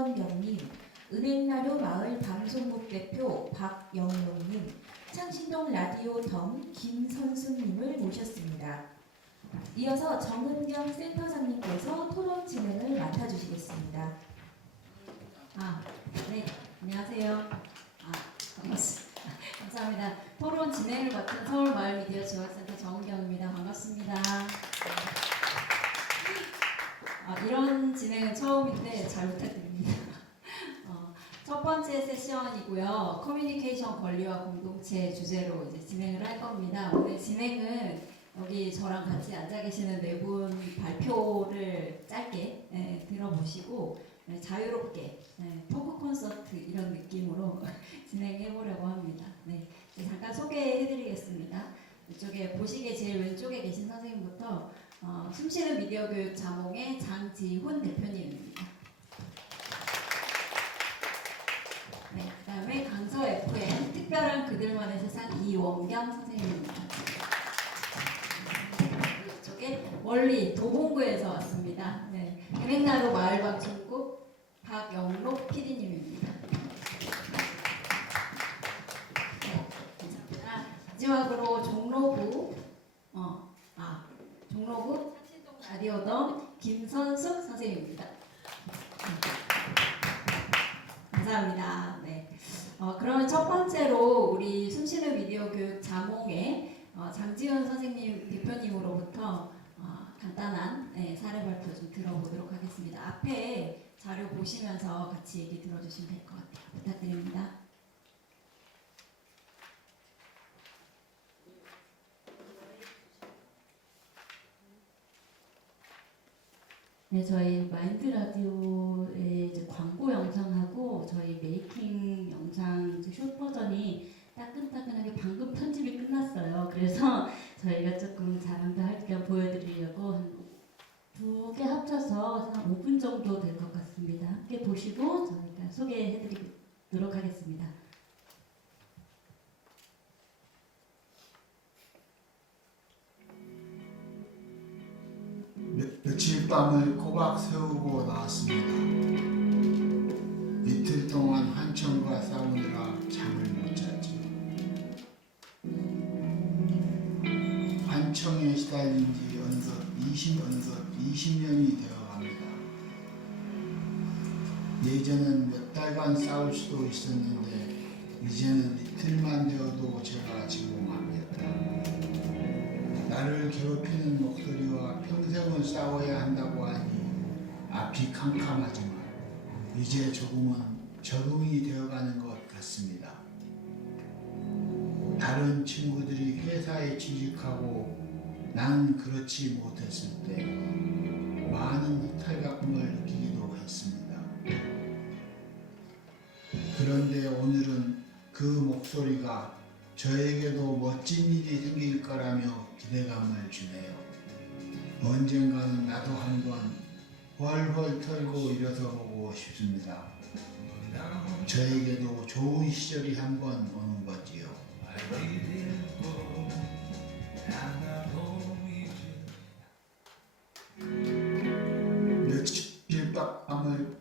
정건경님, 은행나루 마을 방송국 대표 박영롱님, 창신동 라디오 덤 김선수님을 모셨습니다. 이어서 정은경 센터장님께서 토론 진행을 맡아주시겠습니다. 네, 안녕하세요. 반갑습니다. 감사합니다. 토론 진행을 맡은 서울마을미디어지원센터 정은경입니다. 반갑습니다. 이런 진행은 처음인데 잘 부탁드립니다. 첫 번째 세션이고요. 커뮤니케이션 권리와 공동체 주제로 이제 진행을 할 겁니다. 오늘 진행은 여기 저랑 같이 앉아 계시는 네 분 발표를 짧게 들어보시고 자유롭게 토크 콘서트 이런 느낌으로 진행해 보려고 합니다. 네, 잠깐 소개해드리겠습니다. 이쪽에 보시기에 제일 왼쪽에 계신 선생님부터 숨쉬는 미디어 교육 자몽의 장지훈 대표님입니다. 네, 그다음에 강서 FM 특별한 그들만의 세상 이원경 선생님입니다. 이쪽에 멀리 도봉구에서 왔습니다. 네, 은행나루 마을방송국 박영록 PD님입니다. 네, 감사합니다. 마지막으로 종로구 창신동 라디오덤 김선숙 선생님입니다. 감사합니다. 네. 그러면 첫 번째로 우리 숨쉬는 미디어 교육 자몽의 장지훈 선생님 대표님으로부터 간단한 사례 발표 좀 들어보도록 하겠습니다. 앞에 자료 보시면서 같이 얘기 들어주시면 될 것 같아요. 부탁드립니다. 네, 저희 마인드 라디오의 이제 광고 영상하고 저희 메이킹 영상 이제 숏 버전이 따끈따끈하게 방금 편집이 끝났어요. 그래서 저희가 조금 자랑도 할 겸 보여드리려고 한 두 개 합쳐서 한 5분 정도 될 것 같습니다. 함께 보시고 저희가 소개해드리도록 하겠습니다. 며칠 밤을 꼬박 세우고 나왔습니다. 이틀 동안 환청과 싸우느라 잠을 못 잤지요. 환청에 시달린 지 어느덧 20년이 되어갑니다. 예전엔 몇 달간 싸울 수도 있었는데 이제는 이틀만 되어도 제가 지공합니다. 나를 괴롭히는 목소리와 평생을 싸워야 한다고 하니 앞이 캄캄하지만 이제 조금은 적응이 되어가는 것 같습니다. 다른 친구들이 회사에 취직하고 난 그렇지 못했을 때 많은 이탈감을 느끼기도 했습니다. 그런데 오늘은 그 목소리가 저에게도 멋진 일이 생길 거라며 기대감을 주네요. 언젠가는 나도 한번 훨훨 털고 일어서 보고 싶습니다. 저에게도 좋은 시절이 한번 오는 거지요. 며칠 밤을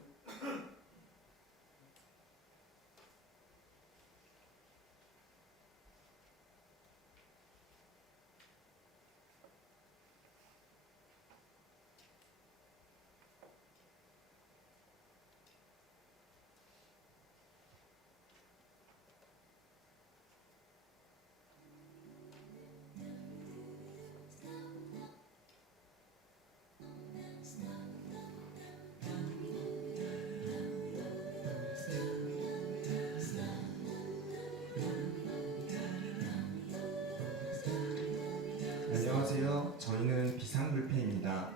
안녕하세요. 저희는 비상불패입니다.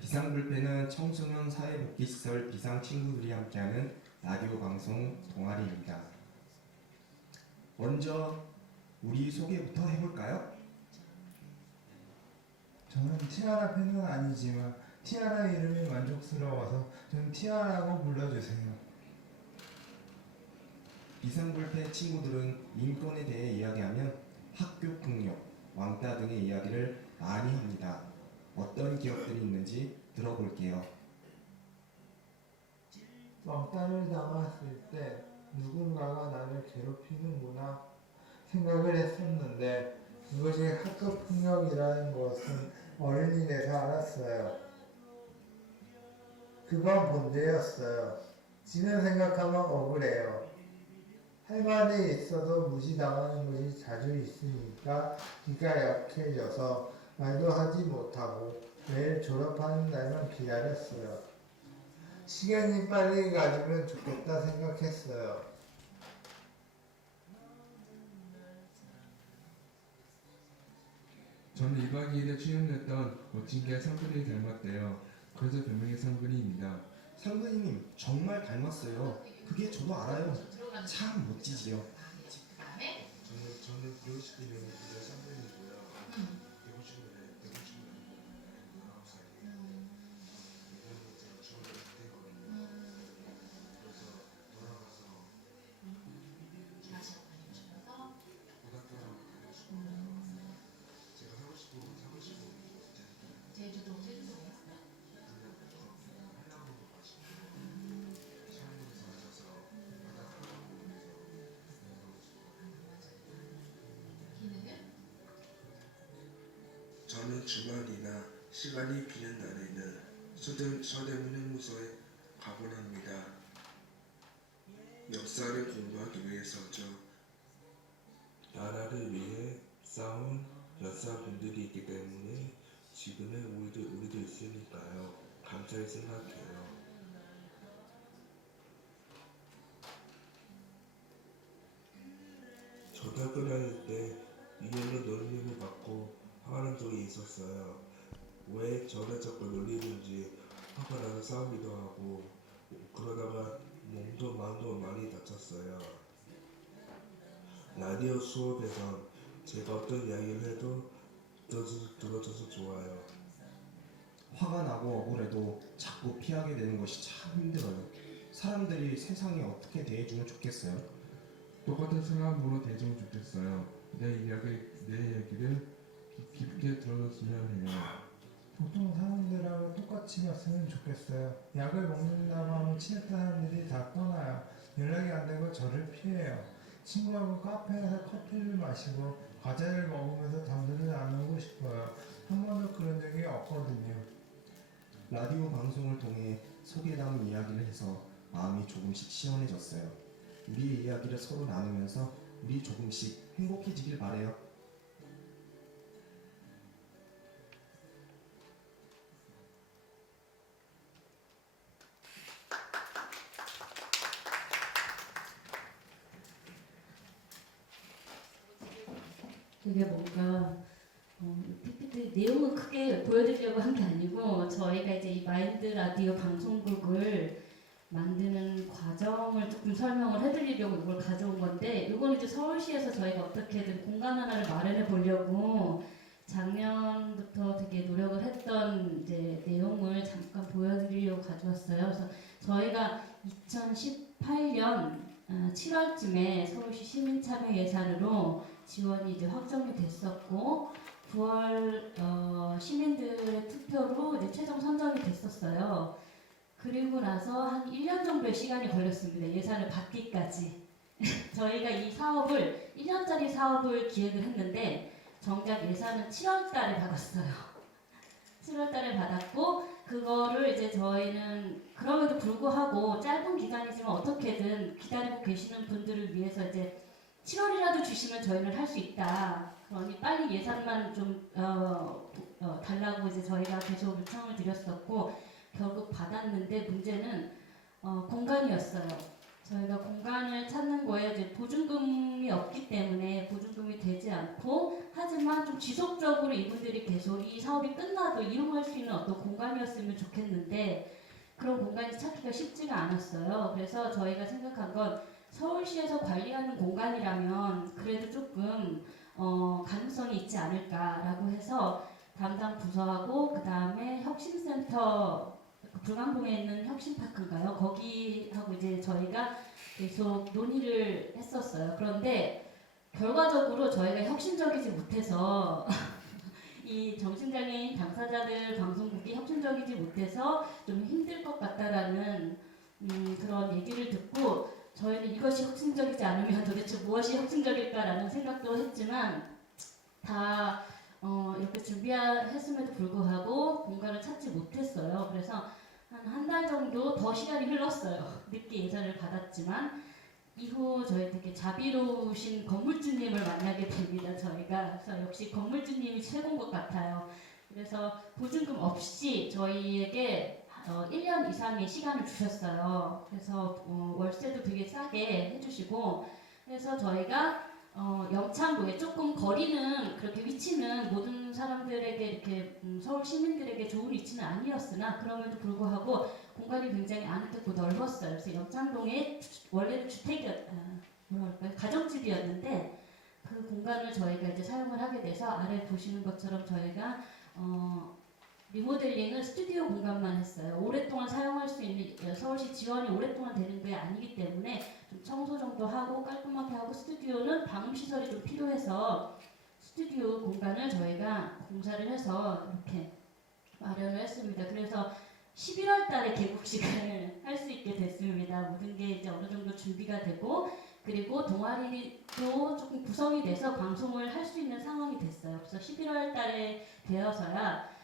비상불패는 청소년 사회복지시설 비상친구들이 함께하는 라디오 방송 동아리입니다. 먼저 우리 소개부터 해볼까요? 저는 티아라 팬은 아니지만 티아라 이름이 만족스러워서 저는 티아라고 불러주세요. 비상불패 친구들은 인권에 대해 이야기하면 학교 폭력, 왕따 등의 이야기를 많이 합니다. 어떤 기업들이 있는지 들어볼게요. 왕따를 당했을 때 누군가가 나를 괴롭히는구나 생각을 했었는데 그것이 학급 폭력이라는 것은 어른이 돼서 알았어요. 그건 본죄였어요. 지금 생각하면 억울해요. 할 말이 있어도 무시당하는 것이 자주 있으니까 귀가 약해져서 말도 하지 못하고 매일 졸업하는 날만 기다렸어요. 시간이 빨리 가지면 좋겠다 생각했어요. 저는 1박 2일에 출연했던 멋진 게 상근이 닮았대요. 그래서 별명이 상근이입니다. 상근이님 정말 닮았어요. 그게 저도 알아요. 참 멋지지요. 저는 배우실 때는 그저 쌍둥이고요. 배우시는 애 19살이에요. 그래서 제가 중학교 때 있거든요. 그래서 돌아가서 고등학교랑 다녔고 제가 사고 싶은 제주도예요? 한라산도 가시고 시험에서 하셔서 바닷가로 기능은? 저는 주말이나 시간이 비는 날에는 서대문 형무소에 가곤 합니다. 역사를 공부하기 위해서죠. 나라를 위해 싸운 역사분들이 있기 때문에 지금의 우리도 있으니까요. 감사히 생각해요. 초등학교 다닐 때 2년간 놀림을 받고 화가 난 적이 있었어요. 왜 저를 자꾸 놀리는지 화가 나서 싸우기도 하고 그러다가 몸도 마음도 많이 다쳤어요. 라디오 수업에서 제가 어떤 이야기를 해도 들어줘서 좋아요. 화가 나고 억울해도 자꾸 피하게 되는 것이 참 힘들어요. 사람들이 세상에 어떻게 대해주면 좋겠어요? 똑같은 사람으로 대해주면 좋겠어요. 내 이야기를 깊게 들어줬으면 해요. 보통 사람들하고 똑같이 봤으면 좋겠어요. 약을 먹는다고 하면 친했던 사람들이 다 떠나요. 연락이 안 되고 저를 피해요. 친구하고 카페에서 커피를 마시고 과자를 먹으면서 담소를 나누고 싶어요. 한 번도 그런 적이 없거든요. 라디오 방송을 통해 속에 담은 이야기를 해서 마음이 조금씩 시원해졌어요. 우리의 이야기를 서로 나누면서 우리 조금씩 행복해지길 바래요. 그게 뭔가 PPT 내용은 크게 보여드리려고 한 게 아니고 저희가 이제 이 마인드 라디오 방송국을 만드는 과정을 조금 설명을 해드리려고 이걸 가져온 건데 이거는 이제 서울시에서 저희가 어떻게든 공간 하나를 마련해 보려고 작년부터 되게 노력을 했던 이제 내용을 잠깐 보여드리려고 가져왔어요. 그래서 저희가 2018년 7월쯤에 서울시 시민참여 예산으로 지원이 이제 확정이 됐었고 9월 시민들의 투표로 이제 최종 선정이 됐었어요. 그리고 나서 한 1년 정도의 시간이 걸렸습니다. 예산을 받기까지. 저희가 이 사업을 1년짜리 사업을 기획을 했는데 정작 예산은 7월 달에 받았어요. 7월 달에 받았고 그거를 이제 저희는 그럼에도 불구하고 짧은 기간이지만 어떻게든 기다리고 계시는 분들을 위해서 이제 7월이라도 주시면 저희는 할 수 있다. 그러니 빨리 예산만 좀 달라고 이제 저희가 계속 요청을 드렸었고 결국 받았는데 문제는 공간이었어요. 저희가 공간을 찾는 거에 이제 보증금이 없기 때문에 보증금이 되지 않고 하지만 좀 지속적으로 이분들이 계속 이 사업이 끝나도 이용할 수 있는 어떤 공간이었으면 좋겠는데 그런 공간이 찾기가 쉽지가 않았어요. 그래서 저희가 생각한 건 서울시에서 관리하는 공간이라면 그래도 조금 가능성이 있지 않을까라고 해서 담당 부서하고 그 다음에 혁신센터 불광동에 있는 혁신파크인가요? 거기하고 이제 저희가 계속 논의를 했었어요. 그런데 결과적으로 저희가 혁신적이지 못해서 이 정신장애인 당사자들 방송국이 혁신적이지 못해서 좀 힘들 것 같다라는 그런 얘기를 듣고 저희는 이것이 혁신적이지 않으면 도대체 무엇이 혁신적일까라는 생각도 했지만 다 이렇게 준비했음에도 불구하고 공간을 찾지 못했어요. 그래서 한 달 정도 더 시간이 흘렀어요. 늦게 예산을 받았지만 이후 저희 되게 자비로우신 건물주님을 만나게 됩니다. 저희가 그래서 역시 건물주님이 최고인 것 같아요. 그래서 보증금 없이 저희에게 1년 이상의 시간을 주셨어요. 그래서 월세도 되게 싸게 해주시고 그래서 저희가 영창구에 조금 거리는 그렇게 위치는 모든 사람들에게 이렇게 서울 시민들에게 좋은 위치는 아니었으나 그럼에도 불구하고 공간이 굉장히 아늑했고 넓었어요. 그래서 영창동에 원래는 가정집이었는데 그 공간을 저희가 이제 사용을 하게 돼서 아래 보시는 것처럼 저희가 리모델링은 스튜디오 공간만 했어요. 오랫동안 사용할 수 있는 서울시 지원이 오랫동안 되는 게 아니기 때문에 좀 청소 정도 하고 깔끔하게 하고 스튜디오는 방음 시설이 좀 필요해서 스튜디오 공간을 저희가 공사를 해서 이렇게 마련을 했습니다. 그래서 11월 달에 개국식을 할 수 있게 됐습니다. 모든 게 이제 어느 정도 준비가 되고 그리고 동아리도 조금 구성이 돼서 방송을 할 수 있는 상황이 됐어요. 그래서 11월 달에 되어서야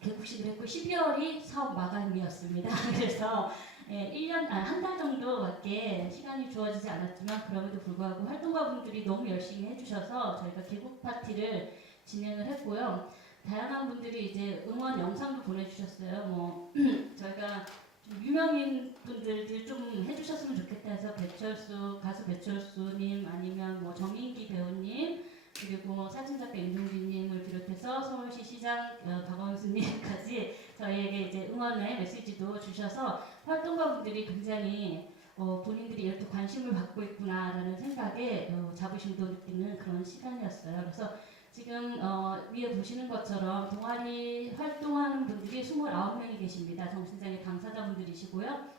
개국식을 했고 12월이 사업 마감이었습니다. 그래서 1년, 한 달 정도밖에 시간이 주어지지 않았지만 그럼에도 불구하고 활동가분들이 너무 열심히 해주셔서 저희가 개국 파티를 진행을 했고요. 다양한 분들이 이제 응원 영상도 보내주셨어요. 뭐 저희가 좀 유명인 분들 좀 해주셨으면 좋겠다 해서 가수 배철수님 아니면 뭐 정인기 배우님 그리고 사진작가 임동진님을 비롯해서 서울시 시장 박원순님까지 저희에게 이제 응원의 메시지도 주셔서 활동가분들이 굉장히 본인들이 이렇게 관심을 받고 있구나라는 생각에 자부심도 느끼는 그런 시간이었어요. 그래서 지금 위에 보시는 것처럼 동아리 활동하는 분들이 29명이 계십니다. 정신장애 당사자분들이시고요.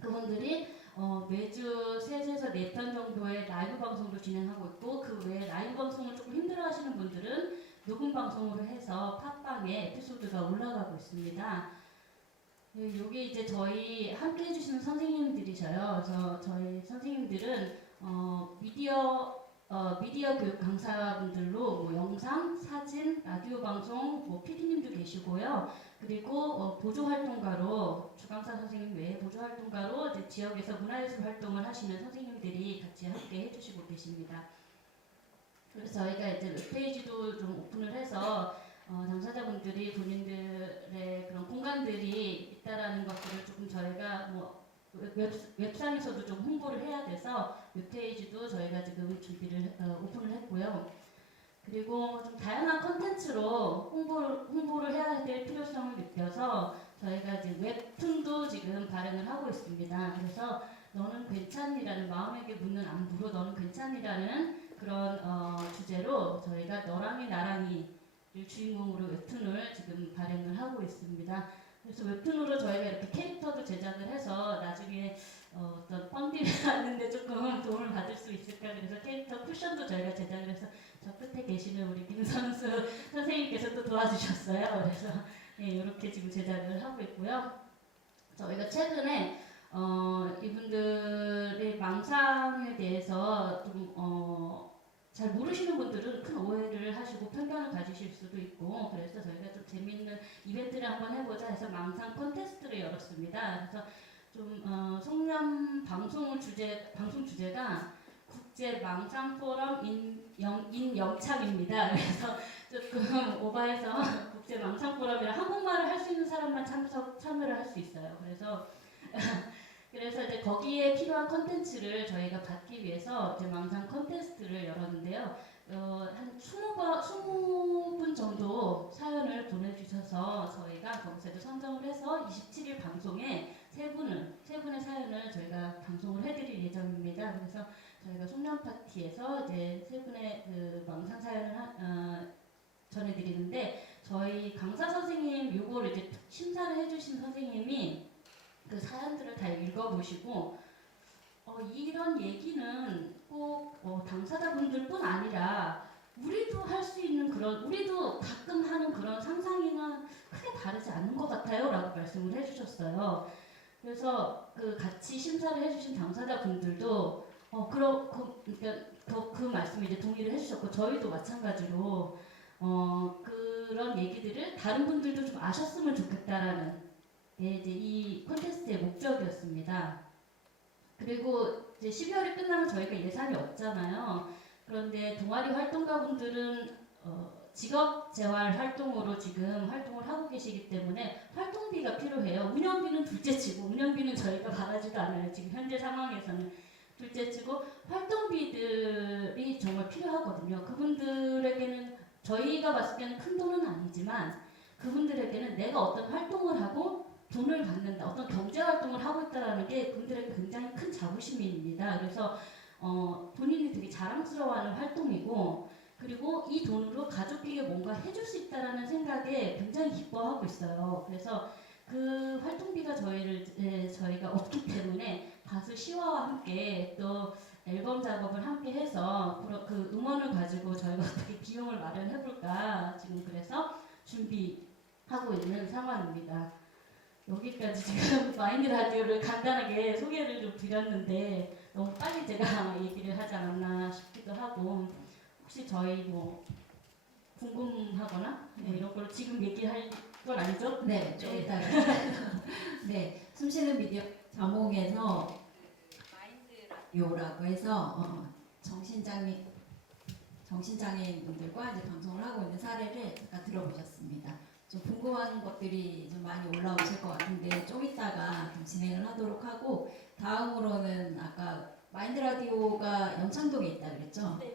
그분들이 매주 3에서 4편 정도의 라이브 방송도 진행하고 있고 그 외에 라이브 방송을 조금 힘들어하시는 분들은 녹음 방송으로 해서 팟빵에 에피소드가 올라가고 있습니다. 여기 이제 저희 함께 해주시는 선생님들이셔요. 그래서 저희 선생님들은 미디어 교육 강사분들로 뭐 영상, 사진, 라디오 방송, 뭐 PD님도 계시고요. 그리고 보조 활동가로 주강사 선생님 외에 보조 활동가로 이제 지역에서 문화예술 활동을 하시는 선생님들이 같이 함께 해주시고 계십니다. 그래서 저희가 이제 웹페이지도 좀 오픈을 해서 당사자분들이 본인들의 그런 공간들이 있다라는 것들을 조금 저희가 뭐 웹상에서도 좀 홍보를 해야 돼서 웹페이지도 저희가 지금 준비를 오픈을 했고요. 그리고 좀 다양한 컨텐츠로 홍보를 해야 될 필요성을 느껴서 저희가 이제 웹툰도 지금 발행을 하고 있습니다. 그래서 너는 괜찮니라는 마음에게 묻는 안부로 너는 괜찮니라는 그런 주제로 저희가 너랑이 나랑이를 주인공으로 웹툰을 지금 발행을 하고 있습니다. 그래서 웹툰으로 저희가 이렇게 캐릭터도 제작을 해서 나중에 어떤 펀딩을 하는데 조금 도움을 받을 수 있을까 그래서 캐릭터 쿠션도 저희가 제작을 해서 저 끝에 계시는 우리 김선수 선생님께서 또 도와주셨어요. 그래서 이렇게 지금 제작을 하고 있고요. 저희가 최근에 이분들의 망상에 대해서 좀 잘 모르시는 분들은 큰 오해를 하시고 편견을 가지실 수도 있고 그래서 저희가 좀 재밌는 이벤트를 한번 해보자 해서 망상 콘테스트를 열었습니다. 그래서 좀 송년 방송 주제가 국제 망상 포럼 인 영창입니다. 그래서 조금 오바해서 국제 망상 포럼이라 한국말을 할 수 있는 사람만 참여를 할 수 있어요. 그래서 이제 거기에 필요한 컨텐츠를 저희가 받기 위해서 이제 망상 컨테스트를 열었는데요. 한 20분 정도 사연을 보내주셔서 저희가 거기서 선정을 해서 27일 방송에 세 분의 사연을 저희가 방송을 해드릴 예정입니다. 그래서 저희가 송년 파티에서 이제 세 분의 그 망상 사연을 전해드리는데 저희 강사 선생님 요거를 이제 심사를 해주신 선생님이 그 사연들을 다 읽어보시고 이런 얘기는 꼭 당사자분들뿐 아니라 우리도 할 수 있는 우리도 가끔 하는 그런 상상이나 크게 다르지 않은 것 같아요 라고 말씀을 해주셨어요. 그래서 그 같이 심사를 해주신 당사자 분들도 그 말씀에 이제 동의를 해주셨고 저희도 마찬가지로 그런 얘기들을 다른 분들도 좀 아셨으면 좋겠다라는 게 이제 이 콘테스트의 목적이었습니다. 그리고 이제 12월이 끝나면 저희가 예산이 없잖아요. 그런데 동아리 활동가분들은 직업 재활 활동으로 지금 활동을 하고 계시기 때문에 활동비가 필요해요. 운영비는 둘째치고 운영비는 저희가 바라지도 않아요. 지금 현재 상황에서는 둘째치고 활동비들이 정말 필요하거든요. 그분들에게는 저희가 봤을 때는 큰 돈은 아니지만 그분들에게는 내가 어떤 활동을 하고 돈을 받는다, 어떤 경제 활동을 하고 있다는 게 그분들에게 굉장히 큰 자부심입니다. 그래서 본인이 되게 자랑스러워하는 활동이고 그리고 이 돈으로 가족에게 뭔가 해줄 수 있다라는 생각에 굉장히 기뻐하고 있어요. 그래서 그 활동비가 저희가 없기 때문에 가수 시와와 함께 또 앨범 작업을 함께 해서 그 음원을 가지고 저희가 어떻게 비용을 마련해볼까 지금 그래서 준비하고 있는 상황입니다. 여기까지 지금 마인드 라디오를 간단하게 소개를 좀 드렸는데 너무 빨리 제가 얘기를 하지 않았나 싶기도 하고 혹시 저희 뭐 궁금하거나 이런 걸 지금 얘기할 건 아니죠? 네, 좀 이따가. 네, 숨쉬는 미디어 자몽에서 마인드 라디오라고 해서 정신장애인 분들과 이제 방송을 하고 있는 사례를 잠깐 들어보셨습니다. 좀 궁금한 것들이 좀 많이 올라오실 것 같은데 좀 이따가 좀 진행을 하도록 하고 다음으로는 아까 마인드 라디오가 연창동에 있다 그랬죠? 네,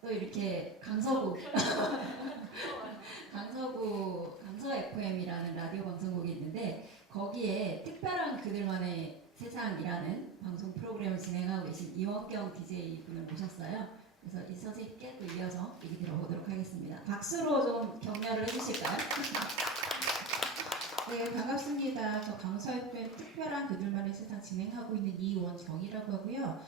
또 이렇게 강서 FM이라는 라디오 방송국이 있는데 거기에 특별한 그들만의 세상이라는 방송 프로그램을 진행하고 계신 이원경 DJ 분을 모셨어요. 그래서 이 선생님께 또 이어서 얘기 들어보도록 하겠습니다. 박수로 좀 격려를 해주실까요? 네, 반갑습니다. 저 강서 FM 특별한 그들만의 세상 진행하고 있는 이원경이라고 하고요.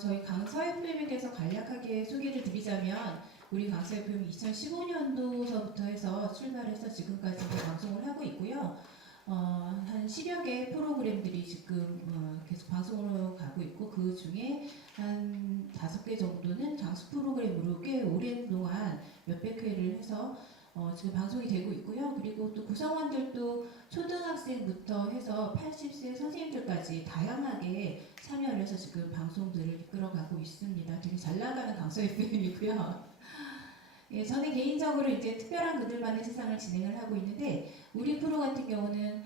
저희 강서 FM에 대해서 간략하게 소개를 드리자면 우리 강서 FM 2015년도서부터 해서 출발해서 지금까지 방송을 하고 있고요. 한 10여 개의 프로그램들이 지금 계속 방송으로 가고 있고 그 중에 한 5개 정도는 장수 프로그램으로 꽤 오랜 동안 몇백 회를 해서 지금 방송이 되고 있고요. 그리고 또 구성원들도 초등학생부터 해서 80세 선생님들까지 다양하게 참여를 해서 지금 방송들을 이끌어가고 있습니다. 되게 잘 나가는 강서 FM이고요. 예, 저는 개인적으로 이제 특별한 그들만의 세상을 진행을 하고 있는데 우리 프로 같은 경우는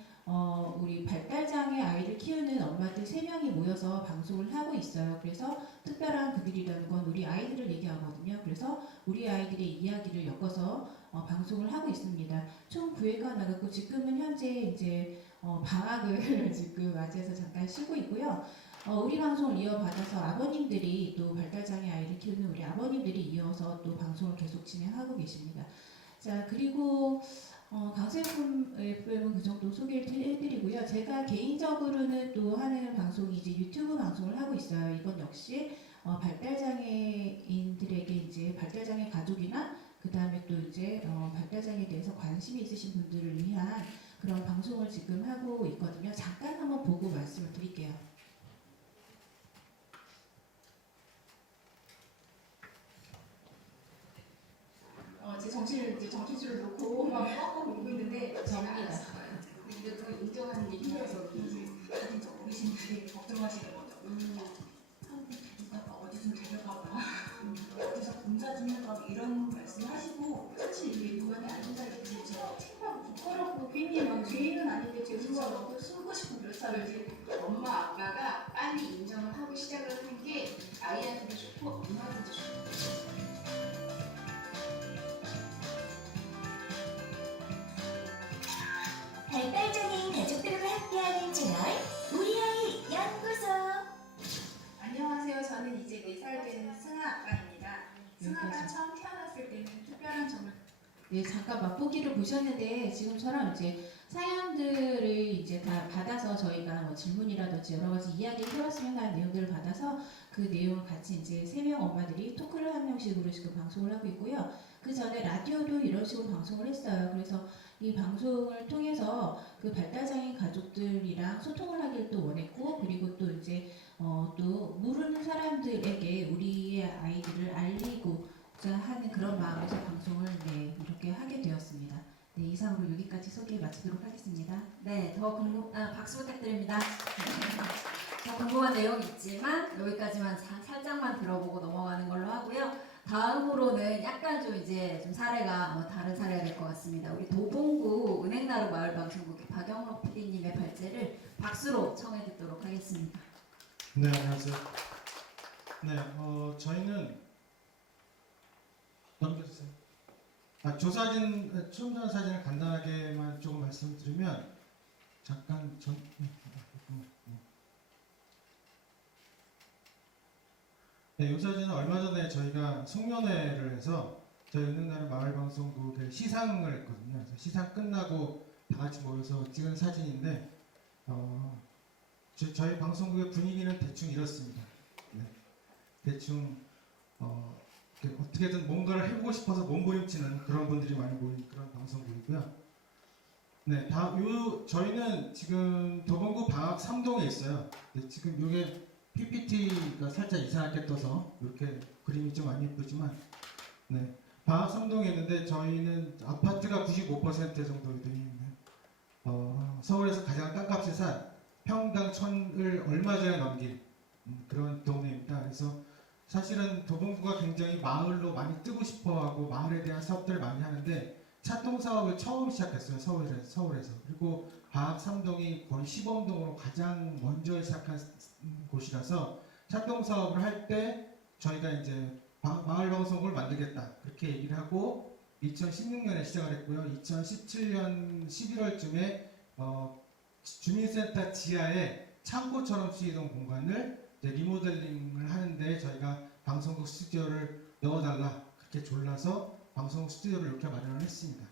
우리 발달장애 아이를 키우는 엄마들 3명이 모여서 방송을 하고 있어요. 그래서 특별한 그들이라는 건 우리 아이들을 얘기하거든요. 그래서 우리 아이들의 이야기를 엮어서 방송을 하고 있습니다. 총 9회가 나갔고 지금은 현재 이제 방학을 지금 맞이해서 잠깐 쉬고 있고요. 우리 방송을 이어받아서 아버님들이 또 발달장애 아이를 키우는 우리 아버님들이 이어서 또 방송을 계속 진행하고 계십니다. 자, 그리고 강서 FM은 그 정도 소개를 해드리고요. 제가 개인적으로는 또 하는 방송이 이제 유튜브 방송을 하고 있어요. 이건 역시 발달장애인들에게 이제 발달장애 가족이나 그 다음에 또 이제 발달장애에 대해서 관심이 있으신 분들을 위한 그런 방송을 지금 하고 있거든요. 잠깐 한번 보고 말씀을 드릴게요. 제 정신줄을 놓고 막 꺾고 보고 있는데 접니다. 근데 그 인정하는 게 힘들어서 사진 적으신데 걱정하시는 거죠. 누가 어디 좀 데려가봐. 어디서 공사 좀 해봐. 이런 말씀하시고 사실 이게 누구한테 안 된다는 게 제가 책임하고 부끄럽고 괜히 막 죄인은 아닌데 죄송하고 숨고 싶고 그렇다든지 엄마 아빠가 빨리 인정을 하고 시작을 하는 게 아이한테도 좋고 엄마한테도 좋고. 발달장애인 가족들과 함께하는 채널 우리 아이 연구소. 안녕하세요. 저는 이제 4살 된 승아 아빠입니다. 승아가 처음 태어났을 때는 특별한 점을 잠깐 맛보기를 보셨는데 지금처럼 이제 사연들을 이제 다 받아서 저희가 뭐 질문이라든지 여러 가지 이야기를 해봤으면 하는 내용들을 받아서 그 내용을 같이 이제 3명 엄마들이 토크를 한 명씩으로 지금 방송을 하고 있고요. 그 전에 라디오도 이런 식으로 방송을 했어요. 그래서 이 방송을 통해서 그 발달장애인 가족들이랑 소통을 하길 또 원했고, 그리고 또 이제 또 모르는 사람들에게 우리의 아이들을 알리고자 하는 그런 마음에서 방송을 이렇게 하게 되었습니다. 네, 이상으로 여기까지 소개 마치도록 하겠습니다. 네, 박수 부탁드립니다. 더 궁금한 내용이 있지만 여기까지만 살짝만 들어보고 넘어가는 걸로 하고요. 다음으로는 약간 좀 이제 좀 사례가 다른 사례가 될 것 같습니다. 우리 도봉구 은행나루 마을방송국의 박영록 PD님의 발제를 박수로 청해 듣도록 하겠습니다. 네, 안녕하세요. 네, 저희는 넘겨주세요. 추첨전 사진을 간단하게만 조금 말씀드리면 잠깐 네, 이 사진은 얼마 전에 저희가 송년회를 해서 저희 은행나루 마을방송국의 시상을 했거든요. 그래서 시상 끝나고 다 같이 모여서 찍은 사진인데 저희 방송국의 분위기는 대충 이렇습니다. 네, 대충 어떻게든 뭔가를 해보고 싶어서 몸부림치는 그런 분들이 많이 모인 그런 방송국이고요. 네, 저희는 지금 도봉구 방학 3동에 있어요. 네, 지금 이게 PPT가 살짝 이상하게 떠서 이렇게 그림이 좀 안 예쁘지만, 네, 방학 3동에 있는데 저희는 아파트가 95% 정도 되어 있는 서울에서 가장 땅값이 싼 평당 1,000을 얼마 전에 넘긴 그런 동네입니다. 그래서 사실은 도봉구가 굉장히 마을로 많이 뜨고 싶어하고 마을에 대한 사업들을 많이 하는데 차동 사업을 처음 시작했어요. 서울에서. 그리고 방학 3동이 거의 시범동으로 가장 먼저 시작한 곳이라서 차동 사업을 할 때 저희가 이제 마을 방송국을 만들겠다 그렇게 얘기를 하고 2016년에 시작을 했고요. 2017년 11월쯤에 주민센터 지하에 창고처럼 쓰이던 공간을 이제 리모델링을 하는데 저희가 방송국 스튜디오를 넣어달라 그렇게 졸라서 방송국 스튜디오를 이렇게 마련을 했습니다.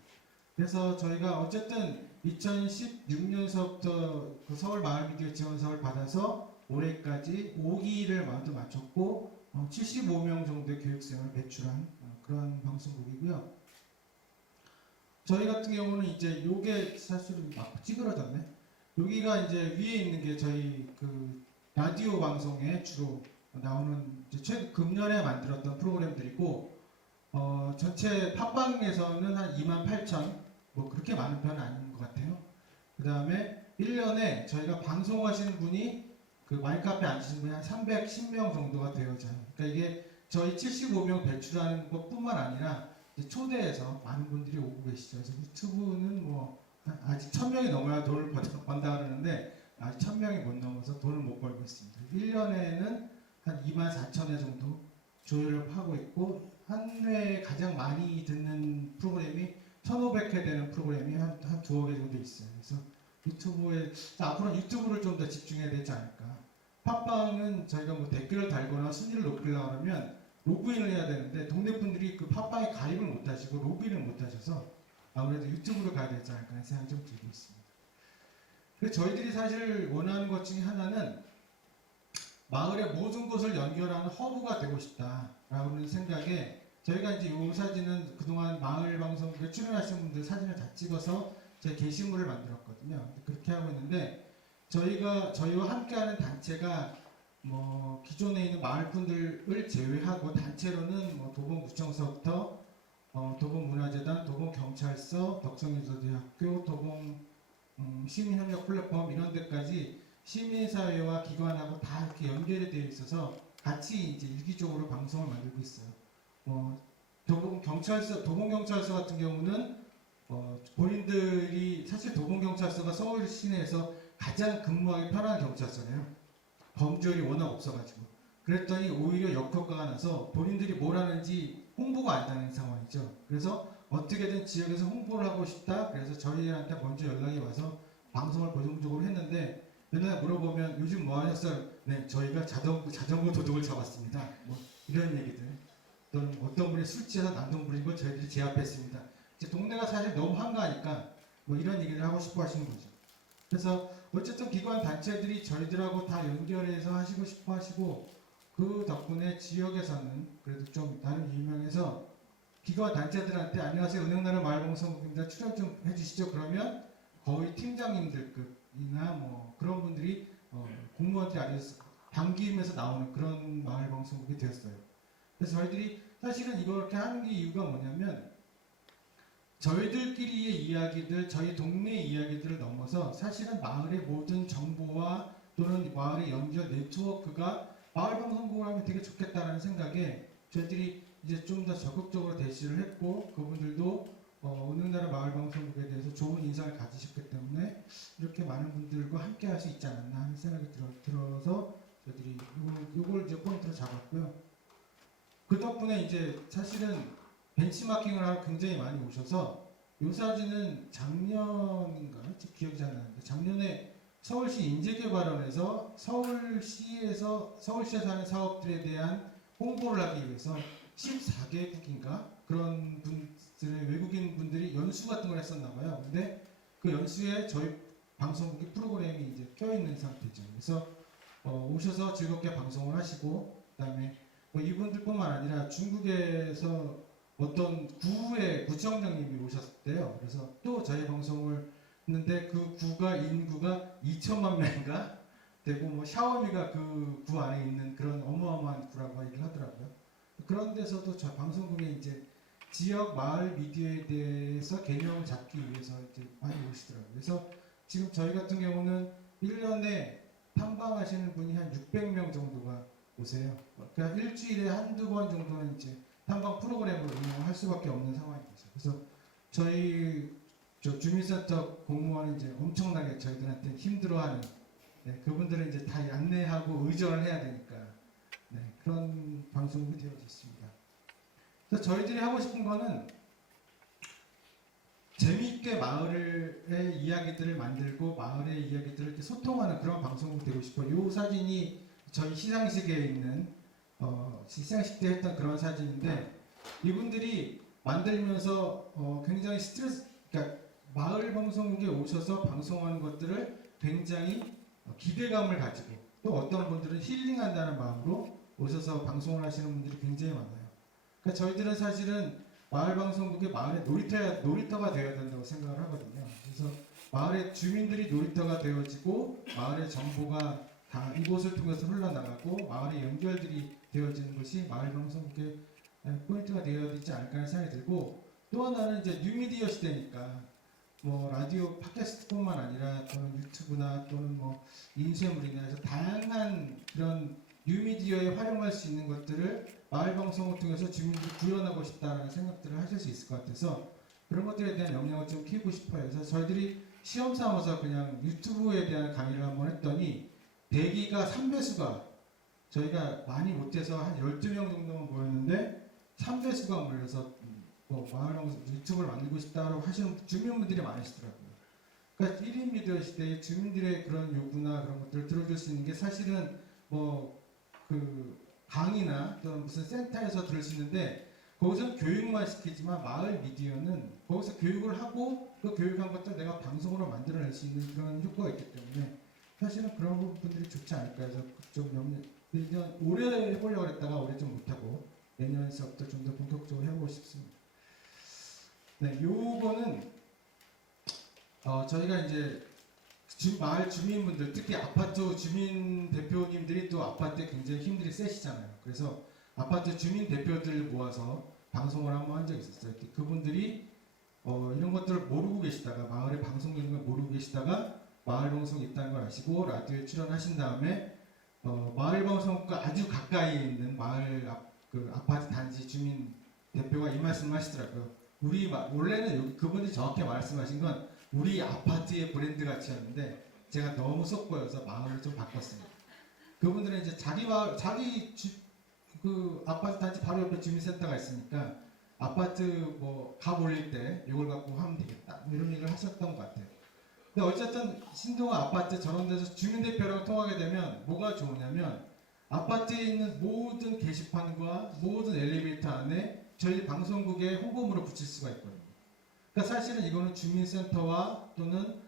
그래서 저희가 어쨌든 2016년서부터 그 서울 마을미디어 지원사업을 받아서 올해까지 5기를 모두 마쳤고 75명 정도의 교육생을 배출한 그런 방송국이고요. 저희 같은 경우는 이제 요게 사실은 막 찌그러졌네. 여기가 이제 위에 있는 게 저희 그 라디오 방송에 주로 나오는 이제 금년에 만들었던 프로그램들이고 전체 팟빵에서는 한 28,000 뭐 그렇게 많은 편은 아닌 것 같아요. 그 다음에 1년에 저희가 방송하시는 분이 그 마이카페 앉으신 분이 한 310명 정도가 되어져요. 그러니까 이게 저희 75명 배출하는 것뿐만 아니라 이제 초대해서 많은 분들이 오고 계시죠. 그래서 유튜브는 뭐 아직 1,000명이 넘어야 돈을 번다 그러는데 아직 1,000명이 못 넘어서 돈을 못 벌고 있습니다. 1년에는 한 24,000회 정도 조회를 하고 있고 한 회에 가장 많이 듣는 프로그램이 1,500회 되는 프로그램이 한 2억 개 정도 있어요. 그래서 유튜브에 앞으로는 유튜브를 좀 더 집중해야 되지 않을까. 팟빵은 저희가 뭐 댓글을 달거나 순위를 높이려고 하면 로그인을 해야 되는데 동네 분들이 그 팟빵에 가입을 못 하시고 로그인을 못 하셔서 아무래도 유튜브로 가야 되지 않을까 하는 생각이 좀 들고 있습니다. 그래서 저희들이 사실 원하는 것 중에 하나는 마을의 모든 곳을 연결하는 허브가 되고 싶다라는 생각에 저희가 이제 이 사진은 그동안 마을 방송국에 출연하신 분들 사진을 다 찍어서 제 게시물을 만들었거든요. 그렇게 하고 있는데 저희와 함께하는 단체가 뭐 기존에 있는 마을 분들을 제외하고 단체로는 뭐 도봉구청서부터 도봉문화재단, 도봉경찰서, 덕성예술대학교, 도봉 시민협력 플랫폼 이런 데까지 시민사회와 기관하고 다 이렇게 연결이 되어 있어서 같이 이제 유기적으로 방송을 만들고 있어요. 도봉경찰서 같은 경우는 본인들이 사실 도봉경찰서가 서울 시내에서 가장 근무하기 편한 경찰서네요. 범죄율이 워낙 없어가지고. 그랬더니 오히려 역효과가 나서 본인들이 뭘 하는지 홍보가 안 되는 상황이죠. 그래서 어떻게든 지역에서 홍보를 하고 싶다. 그래서 저희한테 먼저 연락이 와서 방송을 고정적으로 했는데 맨날 물어보면 요즘 뭐 하셨어요? 네, 저희가 자전거 도둑을 잡았습니다. 뭐 이런 얘기들. 또는 어떤 분이 술 취해서 난동 부린 걸 저희들이 제압했습니다. 이제 동네가 사실 너무 한가하니까 뭐 이런 얘기를 하고 싶어 하시는 거죠. 그래서 어쨌든 기관 단체들이 저희들하고 다 연결해서 하시고 싶어 하시고 그 덕분에 지역에서는 그래도 좀 나름 유명해서 기관 단체들한테 안녕하세요 은행나라 마을방송국입니다 출연 좀 해주시죠. 그러면 거의 팀장님들급이나 뭐 그런 분들이 공무원들이 아주 반기면서 나오는 그런 마을방송국이 되었어요. 그래서 저희들이 사실은 이렇게 하는 게 이유가 뭐냐면 저희들끼리의 이야기들, 저희 동네 이야기들을 넘어서 사실은 마을의 모든 정보와 또는 마을의 연결 네트워크가 마을방송국을 하면 되게 좋겠다라는 생각에 저희들이 이제 좀 더 적극적으로 대시를 했고 그분들도 은행나라 마을방송국에 대해서 좋은 인상을 가지셨기 때문에 이렇게 많은 분들과 함께 할 수 있지 않았나 하는 생각이 들어서 저희들이 요걸 이제 포인트로 잡았고요. 그 덕분에 이제 사실은 벤치마킹을 하고 굉장히 많이 오셔서 이 사진은 작년인가요? 기억이 잘 안 나는데 작년에 서울시 인재개발원에서 서울시에서 하는 사업들에 대한 홍보를 하기 위해서 14개국인가 그런 분들의 외국인 분들이 연수 같은 걸 했었나 봐요. 근데 그 연수에 저희 방송국의 프로그램이 이제 껴있는 상태죠. 그래서 오셔서 즐겁게 방송을 하시고 그다음에 뭐 이분들뿐만 아니라 중국에서 어떤 구의 구청장님이 오셨대요. 그래서 또 저희 방송을 했는데 그 구가 인구가 2천만 명인가 되고 뭐 샤오미가 그 구 안에 있는 그런 어마어마한 구라고 얘기를 하더라고요. 그런 데서도 저 방송국에 이제 지역 마을 미디어에 대해서 개념을 잡기 위해서 이제 많이 오시더라고요. 그래서 지금 저희 같은 경우는 1년에 탐방하시는 분이 한 600명 정도가 오세요. 그러니까 일주일에 한두 번 정도는 이제 탐방 프로그램으로 운영할 수밖에 없는 상황이죠. 그래서 저희 주민센터 공무원이 이제 엄청나게 저희들한테 힘들어하는 그분들은 이제 다 안내하고 의존을 해야 되니까 그런 방송이 되어졌습니다. 그래서 저희들이 하고 싶은 거는 재미있게 마을의 이야기들을 만들고 마을의 이야기들을 이렇게 소통하는 그런 방송이 되고 싶어요. 이 사진이 저희 시상식에 있는 시상식 때 했던 그런 사진인데 이분들이 만들면서 굉장히 그러니까 마을 방송국에 오셔서 방송하는 것들을 굉장히 기대감을 가지고 또 어떤 분들은 힐링한다는 마음으로 오셔서 방송을 하시는 분들이 굉장히 많아요. 그러니까 저희들은 사실은 마을 방송국이 마을의 놀이터가 되어야 된다고 생각을 하거든요. 그래서 마을의 주민들이 놀이터가 되어지고 마을의 정보가 다 이곳을 통해서 흘러나가고 마을의 연결들이 되어지는 것이 마을 방송국의 포인트가 되어야 되지 않을까 하는 생각이 들고 또 하나는 이제 뉴미디어 시대니까 뭐 라디오 팟캐스트뿐만 아니라 또는 유튜브나 또는 뭐 인쇄물이나 해서 다양한 그런 뉴미디어에 활용할 수 있는 것들을 마을 방송을 통해서 주민들이 구현하고 싶다는 생각들을 하실 수 있을 것 같아서 그런 것들에 대한 역량을 좀 키우고 싶어요. 그래서 저희들이 시험 삼아서 그냥 유튜브에 대한 강의를 한번 했더니 대기가 3배수가 저희가 많이 못해서 한 12명 정도만 모였는데 3배수가 몰려서 마을 방송 유튜브를 만들고 싶다고 하시는 주민분들이 많으시더라고요. 그러니까 1인 미디어 시대에 주민들의 그런 요구나 그런 것들을 들어줄 수 있는 게 사실은 그 강의나 또는 무슨 센터에서 들을 수 있는데 거기서 교육만 시키지만 마을 미디어는 거기서 교육을 하고 그 교육한 것들 내가 방송으로 만들어낼 수 있는 그런 효과가 있기 때문에 사실은 그런 부분들이 좋지 않을까 해서 좀 내년 올해 해보려고 했다가 올해 좀 못하고 내년서부터 좀 더 본격적으로 해보고 싶습니다. 네, 요거는 저희가 이제 마을 주민분들 특히 아파트 주민 대표님들이 또 아파트에 굉장히 힘들이 세시잖아요. 그래서 아파트 주민 대표들 모아서 방송을 한번 한 적이 있었어요. 그분들이 이런 것들을 모르고 계시다가 마을에 방송 있는 걸 모르고 계시다가 마을 방송이 있다는 걸 아시고 라디오에 출연하신 다음에 마을 방송과 아주 가까이에 있는 마을 그 아파트 단지 주민 대표가 이 말씀을 하시더라고요. 원래는 여기 그분이 정확히 말씀하신 건 우리 아파트의 브랜드 가치였는데 제가 너무 속 보여서 마음을 좀 바꿨습니다. 그분들은 이제 그 아파트 단지 바로 옆에 주민센터가 있으니까 아파트 뭐 값 올릴 때 이걸 갖고 하면 되겠다 이런 얘기를 하셨던 것 같아요. 근데 어쨌든 신동아 아파트 저런 데서 주민대표랑 통하게 되면 뭐가 좋으냐면 아파트에 있는 모든 게시판과 모든 엘리베이터 안에 저희 방송국의 홍보물을 붙일 수가 있거든요. 그러니까 사실은 이거는 주민센터와 또는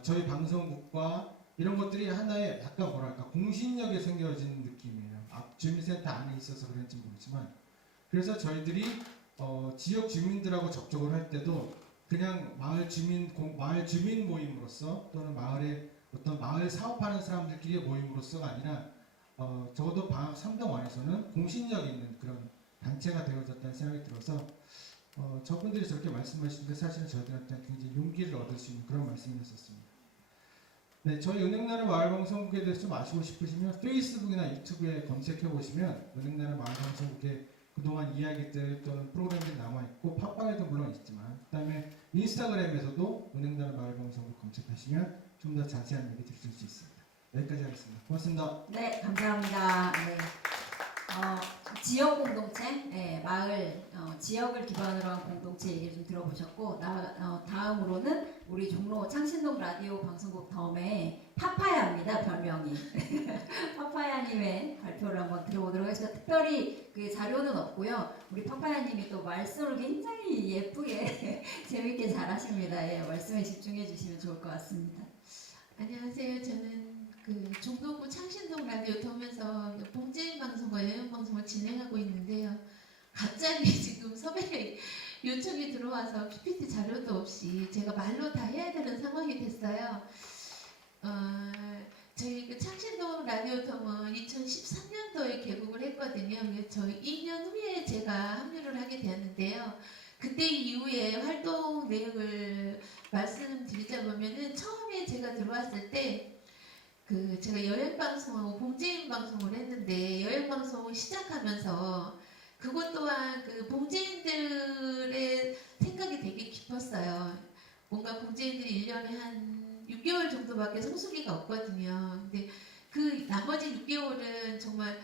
저희 방송국과 이런 것들이 하나의 약간 뭐랄까 공신력이 생겨지는 느낌이에요. 주민센터 안에 있어서 그런지 모르지만 그래서 저희들이 지역 주민들하고 접촉을 할 때도 그냥 마을 주민 모임으로서 또는 마을의 어떤 마을 사업하는 사람들끼리의 모임으로서가 아니라 적어도 방학 3동안에서는 공신력 있는 그런 단체가 되어졌다는 생각이 들어서 저분들이 저렇게 말씀하시는 게 사실은 저희들한테 굉장히 용기를 얻을 수 있는 그런 말씀이었습니다. 네, 저희 은행나라 마을방송국에 대해서 좀 아시고 싶으시면 페이스북이나 유튜브에 검색해 보시면 은행나라 마을방송국에 그동안 이야기들 또는 프로그램들이 남아있고 팟빵에도 물론 있지만 그 다음에 인스타그램에서도 은행나라 마을방송국 검색하시면 좀 더 자세한 얘기 들으실 수 있습니다. 여기까지 하겠습니다. 고맙습니다. 네, 감사합니다. 네. 지역 공동체, 마을, 지역을 기반으로 한 공동체 얘기를 좀 들어보셨고, 다음으로는 우리 종로 창신동 라디오 방송국 덤의 파파야입니다, 별명이. 파파야님의 발표를 한번 들어보도록 하겠습니다. 특별히 그 자료는 없고요. 우리 파파야님이 또 말씀을 굉장히 예쁘게 재밌게 잘하십니다. 예, 말씀에 집중해 주시면 좋을 것 같습니다. 안녕하세요. 저는 그 종로구 창신동 라디오 덤에서 봉제인 방송과 여행 방송을 진행하고 있는데요. 갑자기 지금 섭외 요청이 들어와서 PPT 자료도 없이 제가 말로 다 해야 되는 상황이 됐어요. 저희 그 창신동 라디오 덤은 2013년도에 개국을 했거든요. 저희 2년 후에 제가 합류를 하게 되었는데요. 그때 이후에 활동 내용을 말씀드리자 보면은 처음에 제가 들어왔을 때 그 제가 여행 방송하고 봉제인 방송을 했는데 여행 방송을 시작하면서 그것 또한 그 봉제인들의 생각이 되게 깊었어요. 뭔가 봉제인들이 1년에 한 6개월 정도밖에 성수기가 없거든요. 근데 그 나머지 6개월은 정말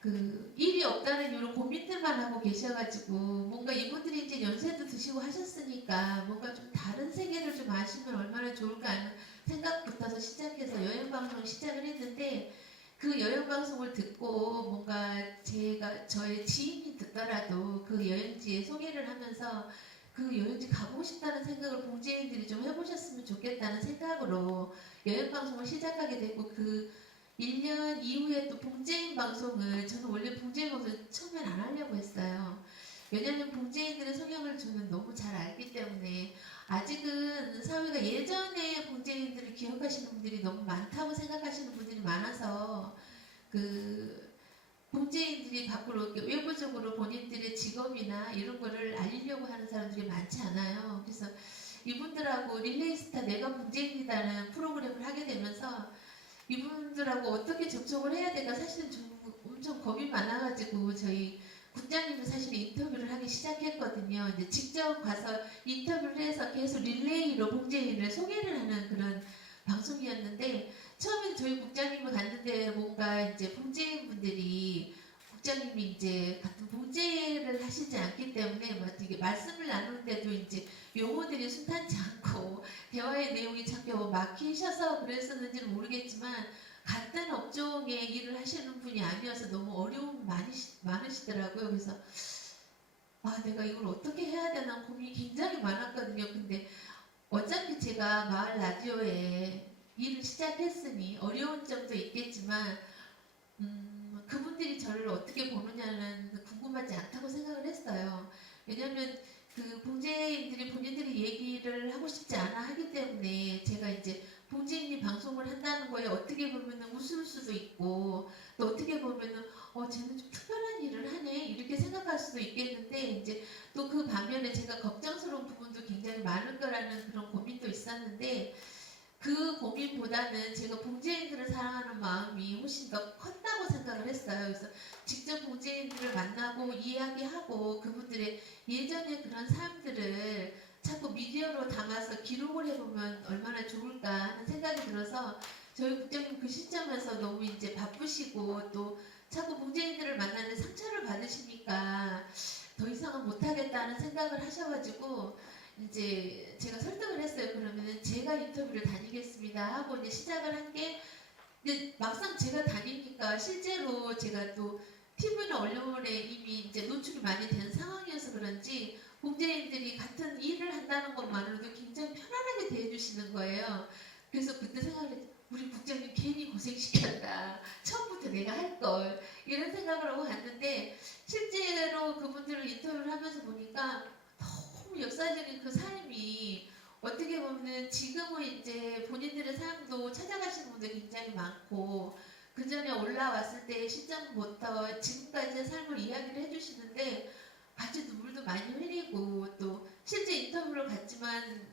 그 일이 없다는 이유로 고민들만 하고 계셔가지고 뭔가 이분들이 이제 연세도 드시고 하셨으니까 뭔가 좀 다른 세계를 좀 아시면 얼마나 좋을까 하는 생각부터 시작해서 여행 방송을 시작을 했는데 그 여행 방송을 듣고 뭔가 저의 지인이 듣더라도 그 여행지에 소개를 하면서 그 여행지 가보고 싶다는 생각을 봉제인들이 좀 해보셨으면 좋겠다는 생각으로 여행 방송을 시작하게 됐고 그 1년 이후에 또 봉제인 방송을 저는 원래 봉제인 방송을 처음엔 안 하려고 했어요. 왜냐하면 봉제인들의 성향을 저는 너무 잘 알기 때문에 아직은 사회가 예전에 봉제인들을 기억하시는 분들이 너무 많다고 생각하시는 분들이 많아서 그 봉제인들이 밖으로 이렇게 외부적으로 본인들의 직업이나 이런 거를 알리려고 하는 사람들이 많지 않아요. 그래서 이분들하고 릴레이스타 내가 봉제인이라는 프로그램을 하게 되면서 이분들하고 어떻게 접촉을 해야 될까 사실은 좀 엄청 겁이 많아가지고 저희 국장님은 사실 인터뷰를 하기 시작했거든요. 이제 직접 가서 인터뷰를 해서 계속 릴레이로 봉제인을 소개를 하는 그런 방송이었는데 처음에 저희 국장님을 갔는데 뭔가 이제 봉제인 분들이 국장님이 이제 같은 봉제를 하시지 않기 때문에 막 되게 말씀을 나누는데도 이제 용어들이 순탄치 않고 대화의 내용이 자꾸 막히셔서 그랬었는지는 모르겠지만 같은 업종에 일을 하시는 분이 아니어서 너무 어려움이 많으시더라고요. 그래서 내가 이걸 어떻게 해야 되나 고민이 굉장히 많았거든요. 근데 어차피 제가 마을 라디오에 일을 시작했으니 어려운 점도 있겠지만 그분들이 저를 어떻게 보느냐는 궁금하지 않다고 생각을 했어요. 왜냐하면 그 봉제인들이 본인들이 얘기를 하고 싶지 않아 하기 때문에 제가 이제 봉제인이 방송을 한다는 거에 어떻게 보면은 웃을 수도 있고 또 어떻게 보면은 쟤는 좀 특별한 일을 하네 이렇게 생각할 수도 있겠는데 이제 또 그 반면에 제가 걱정스러운 부분도 굉장히 많을 거라는 그런 고민도 있었는데 그 고민보다는 제가 봉제인들을 사랑하는 마음이 훨씬 더 컸다고 생각을 했어요. 그래서 직접 봉제인들을 만나고 이야기하고 그분들의 예전의 그런 삶들을 자꾸 미디어로 담아서 기록을 해보면 얼마나 좋을까 하는 생각이 들어서 저희 국장님 그 시점에서 너무 이제 바쁘시고 또 자꾸 봉제인들을 만나는 상처를 받으시니까 더 이상은 못하겠다는 생각을 하셔가지고 이제 제가 설득을 했어요. 그러면은 제가 인터뷰를 다니겠습니다 하고 이제 시작을 한 게 근데 막상 제가 다니니까 실제로 제가 또 TV나 언론에 이미 이제 노출이 많이 된 상황이어서 그런지 봉제인들이 같은 일을 한다는 것만으로도 굉장히 편안하게 대해주시는 거예요. 그래서 그때 생각을 우리 국장님 괜히 고생시켰다. 처음부터 내가 할 걸. 이런 생각을 하고 갔는데 실제로 그분들을 인터뷰를 하면서 보니까 너무 역사적인 그 삶이 어떻게 보면 지금은 이제 본인들의 삶도 찾아가시는 분들이 굉장히 많고 그 전에 올라왔을 때의 시점부터 지금까지의 삶을 이야기를 해주시는데 아주 눈물도 많이 흘리고 또 실제 인터뷰를 봤지만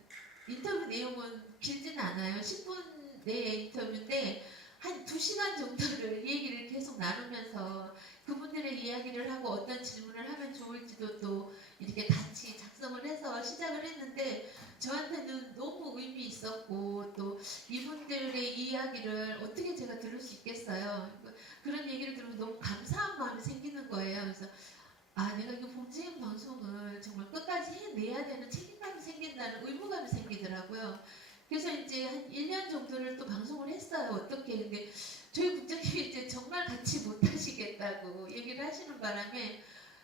인터뷰 내용은 길지는 않아요. 10분 내의 인터뷰인데 한 2시간 정도를 이 얘기를 계속 나누면서 그분들의 이야기를 하고 어떤 질문을 하면 좋을지도 또 이렇게 같이 작성을 해서 시작을 했는데 저한테는 너무 의미 있었고 또 이분들의 이야기를 어떻게 제가 들을 수 있겠어요. 그런 얘기를 들으면 너무 감사한 마음이 생기는 거예요. 그래서 아 내가 이거 봉지행 방송을 정말 끝까지 해내야 되는 책임감이 생긴다는 의무감이 생기더라고요. 그래서 이제 한 1년 정도를 또 방송을 했어요. 어떻게 근데 저희 국장님이 이제 정말 같이 못하시겠다고 얘기를 하시는 바람에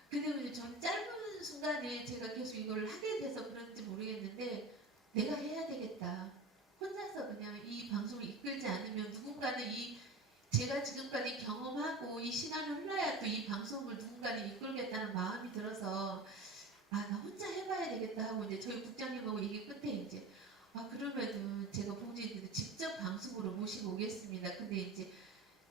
근데 전 짧은 순간에 제가 계속 이걸 하게 돼서 그런지 모르겠는데 내가 해야 되겠다. 혼자서 그냥 이 방송을 이끌지 않으면 누군가는 이 제가 지금까지 경험하고 이 시간을 흘러야 또 이 방송을 누군가는 이끌겠다는 마음이 들어서 아 나 혼자 해봐야 되겠다 하고 이제 저희 국장님하고 얘기 끝에 이제 아 그러면은 제가 봉지인들을 직접 방송으로 모시고 오겠습니다. 근데 이제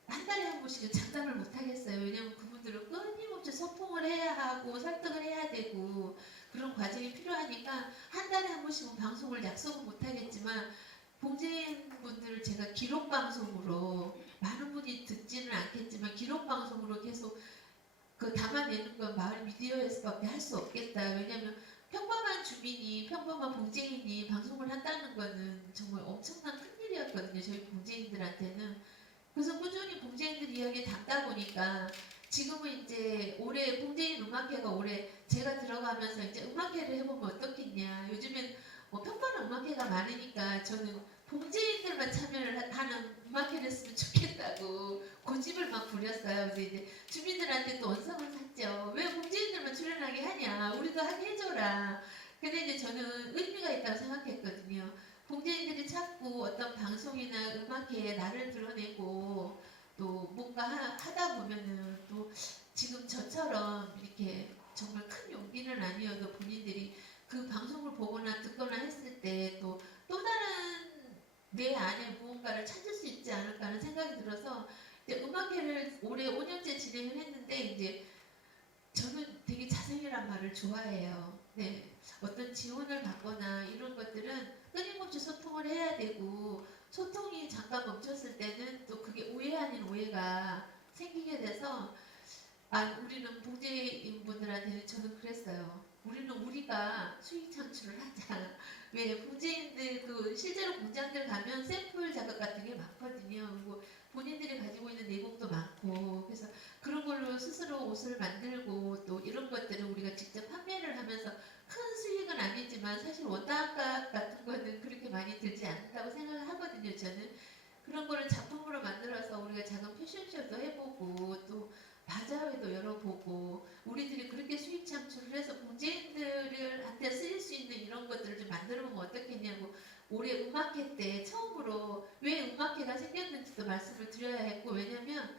한 달에 한 번씩은 장담을 못 하겠어요. 왜냐면 그분들은 끊임없이 소통을 해야 하고 설득을 해야 되고 그런 과정이 필요하니까 한 달에 한 번씩은 방송을 약속은 못 하겠지만 봉지인 분들을 제가 기록 방송으로 많은 분이 듣지는 않겠지만 기록 방송으로 계속 그 담아내는 건 마을 미디어에서밖에 할 수 없겠다. 왜냐면 평범한 주민이 평범한 봉제인이 방송을 한다는 거는 정말 엄청난 큰일이었거든요. 저희 봉제인들한테는. 그래서 꾸준히 봉제인들 이야기 담다 보니까 지금은 이제 올해 봉제인 음악회가 올해 제가 들어가면서 이제 음악회를 해보면 어떻겠냐. 요즘엔 뭐 평범한 음악회가 많으니까 저는 봉제인들만 참여를 하는 음악회를 했으면 좋겠다고 고집을 막 부렸어요. 그래서 이제 주민들한테 또 원성을 샀죠. 왜 봉제인들만 출연하게 하냐. 우리도 하게 해줘라. 근데 이제 저는 의미가 있다고 생각했거든요. 봉제인들이 자꾸 어떤 방송이나 음악회에 나를 드러내고 또 뭔가 하다 보면은 또 지금 저처럼 이렇게 정말 큰 용기는 아니어도 본인들이 그 방송을 보거나 듣거나 했을 때 또 다른 내 안에 무언가를 찾을 수 있지 않을까 하는 생각이 들어서 이제 음악회를 올해 5년째 진행을 했는데 이제 저는 되게 자생이란 말을 좋아해요. 네. 어떤 지원을 받거나 이런 것들은 끊임없이 소통을 해야 되고 소통이 잠깐 멈췄을 때는 또 그게 오해 아닌 오해가 생기게 돼서 아 우리는 봉제인 분들한테는 저는 그랬어요. 우리는 우리가 수익 창출을 하자. 왜 봉제인들 그 실제로 공장들 가면 샘플 작업 같은 게 많거든요. 그리고 본인들이 가지고 있는 내공도 많고 그래서 그런 걸로 스스로 옷을 만들고 또 이런 것들을 우리가 직접 판매를 하면서 큰 수익은 아니지만 사실 원단값 같은 거는 그렇게 많이 들지 않는다고 생각을 하거든요. 저는 그런 거를 작품으로 만들어서 우리가 작은 패션쇼도 해보고 또 바자회도 열어보고 우리들이 그렇게 수익 창출을 해서 봉제인들한테 쓰일 수 있는 이런 것들을 좀 만들어보면 어떻겠냐고 올해 음악회 때 처음으로 왜 음악회가 생겼는지도 말씀을 드려야 했고 왜냐면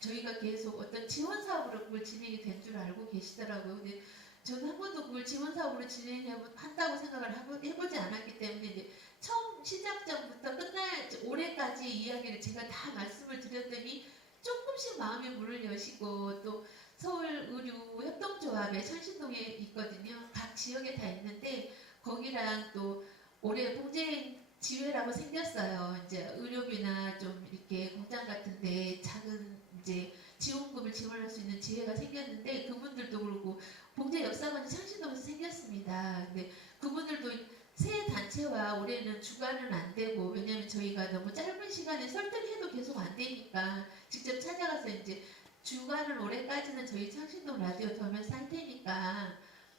저희가 계속 어떤 지원 사업으로 그걸 진행이 된 줄 알고 계시더라고요. 근데 저는 한 번도 그걸 지원 사업으로 진행한다고 생각을 해보지 않았기 때문에 이제 처음 시작 전부터 끝날 올해까지 이야기를 제가 다 말씀을 드렸더니 조금씩 마음의 문을 여시고 또 서울 의류 협동조합에 천신동에 있거든요. 각 지역에 다 있는데 거기랑 또 올해 봉제인 지회라고 생겼어요. 이제 의료비나 좀 이렇게 공장 같은데 작은 이제 지원금을 지원할 수 있는 지회가 생겼는데 그분들도 그렇고 봉제 역사관이 창신동에서 생겼습니다. 근데 그분들도 새 단체와 올해는 주관은 안 되고 왜냐면 저희가 너무 짧은 시간에 설득해도 계속 안 되니까 직접 찾아가서 이제 주관을 올해까지는 저희 창신동 라디오 덤에서 할 테니까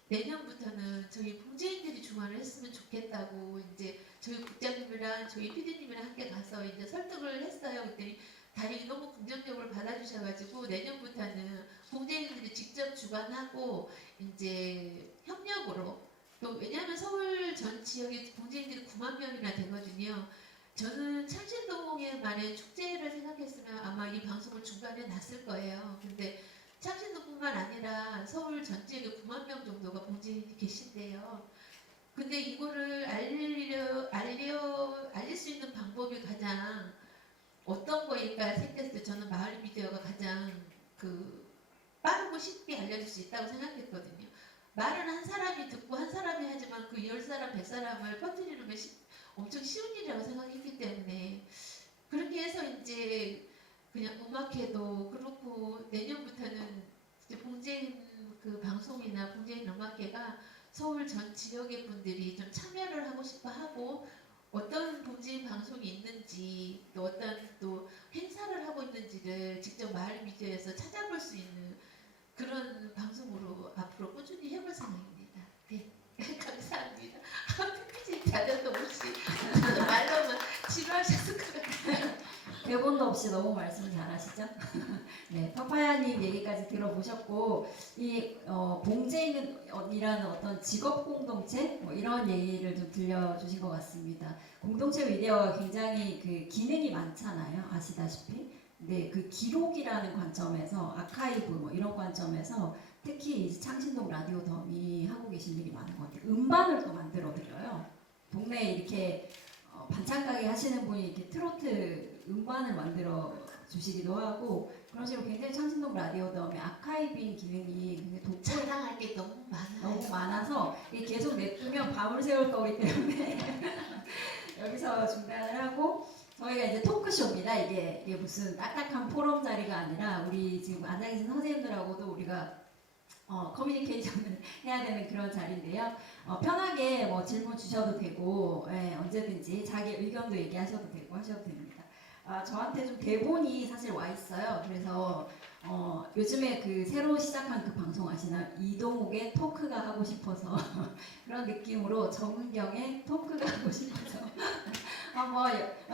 내년부터는 저희 봉제인들이 주관을 했으면 좋겠다고 이제 저희 국장님이랑 저희 PD님이랑 함께 가서 이제 설득을 했어요. 그랬더니 다행히 너무 긍정적으로 받아주셔가지고 내년부터는 봉제인들이 직접 주관하고 이제 협력으로 또 왜냐하면 서울 전 지역에 봉제인들이 9만 명이나 되거든요. 저는 창신동에만의 축제를 생각했으면 아마 이 방송을 중간에 놨을 거예요. 근데 창신동뿐만 아니라 서울 전 지역에 9만 명 정도가 봉지인이 계신데요. 근데 이거를 알릴 수 있는 방법이 가장 어떤 거일까 생각했을 때 저는 마을 미디어가 가장 빠르고 쉽게 알려줄 수 있다고 생각했거든요. 말은 한 사람이 듣고 한 사람이 하지만 그 10사람, 100사람을 퍼뜨리는 게 엄청 쉬운 일이라고 생각했기 때문에 그렇게 해서 이제 그냥 음악회도 그렇고 내년부터는 이제 봉제인 방송이나 봉제인 음악회가 서울 전 지역의 분들이 좀 참여를 하고 싶어 하고 어떤 봉제인 방송이 있는지 또 어떤 또 행사를 하고 있는지를 직접 마을 미디어에서 찾아볼 수 있는 그런 방송으로 앞으로 꾸준히 해볼 생각입니다. 네, 감사합니다. PPT 자료도 없이 말로만 지루하셨을 것 같아요. 대본도 없이 너무 말씀 잘하시죠? 네, 파파야님 얘기까지 들어보셨고 이 봉제인이라는 어떤 직업 공동체 뭐 이런 얘기를 좀 들려주신 것 같습니다. 공동체 미디어가 굉장히 기능이 많잖아요, 아시다시피. 네, 그 기록이라는 관점에서 아카이브 뭐 이런 관점에서 특히 이 창신동 라디오덤이 하고 계신 일이 많은 것 같아요. 음반을 또 만들어 드려요. 동네에 이렇게 반찬 가게 하시는 분이 이렇게 트로트 음반을 만들어 주시기도 하고 그런 식으로 굉장히 창신동 라디오덤의 아카이브인 기능이 굉장히 자랑할 게 너무 많아요. 너무 많아서 이게 계속 냅두면 밤을 새울 거기 때문에 여기서 중단을 하고 저희가 이제 토크쇼입니다. 이게 무슨 딱딱한 포럼 자리가 아니라 우리 지금 앉아 계신 선생님들하고도 우리가 커뮤니케이션을 해야 되는 그런 자리인데요. 편하게 뭐 질문 주셔도 되고 언제든지 자기 의견도 얘기하셔도 되고 하셔도 됩니다. 저한테 좀 대본이 사실 와 있어요. 그래서 요즘에 새로 시작한 그 방송 아시나요? 이동욱의 토크가 하고 싶어서 그런 느낌으로 정은경의 토크가 하고 싶어서 한번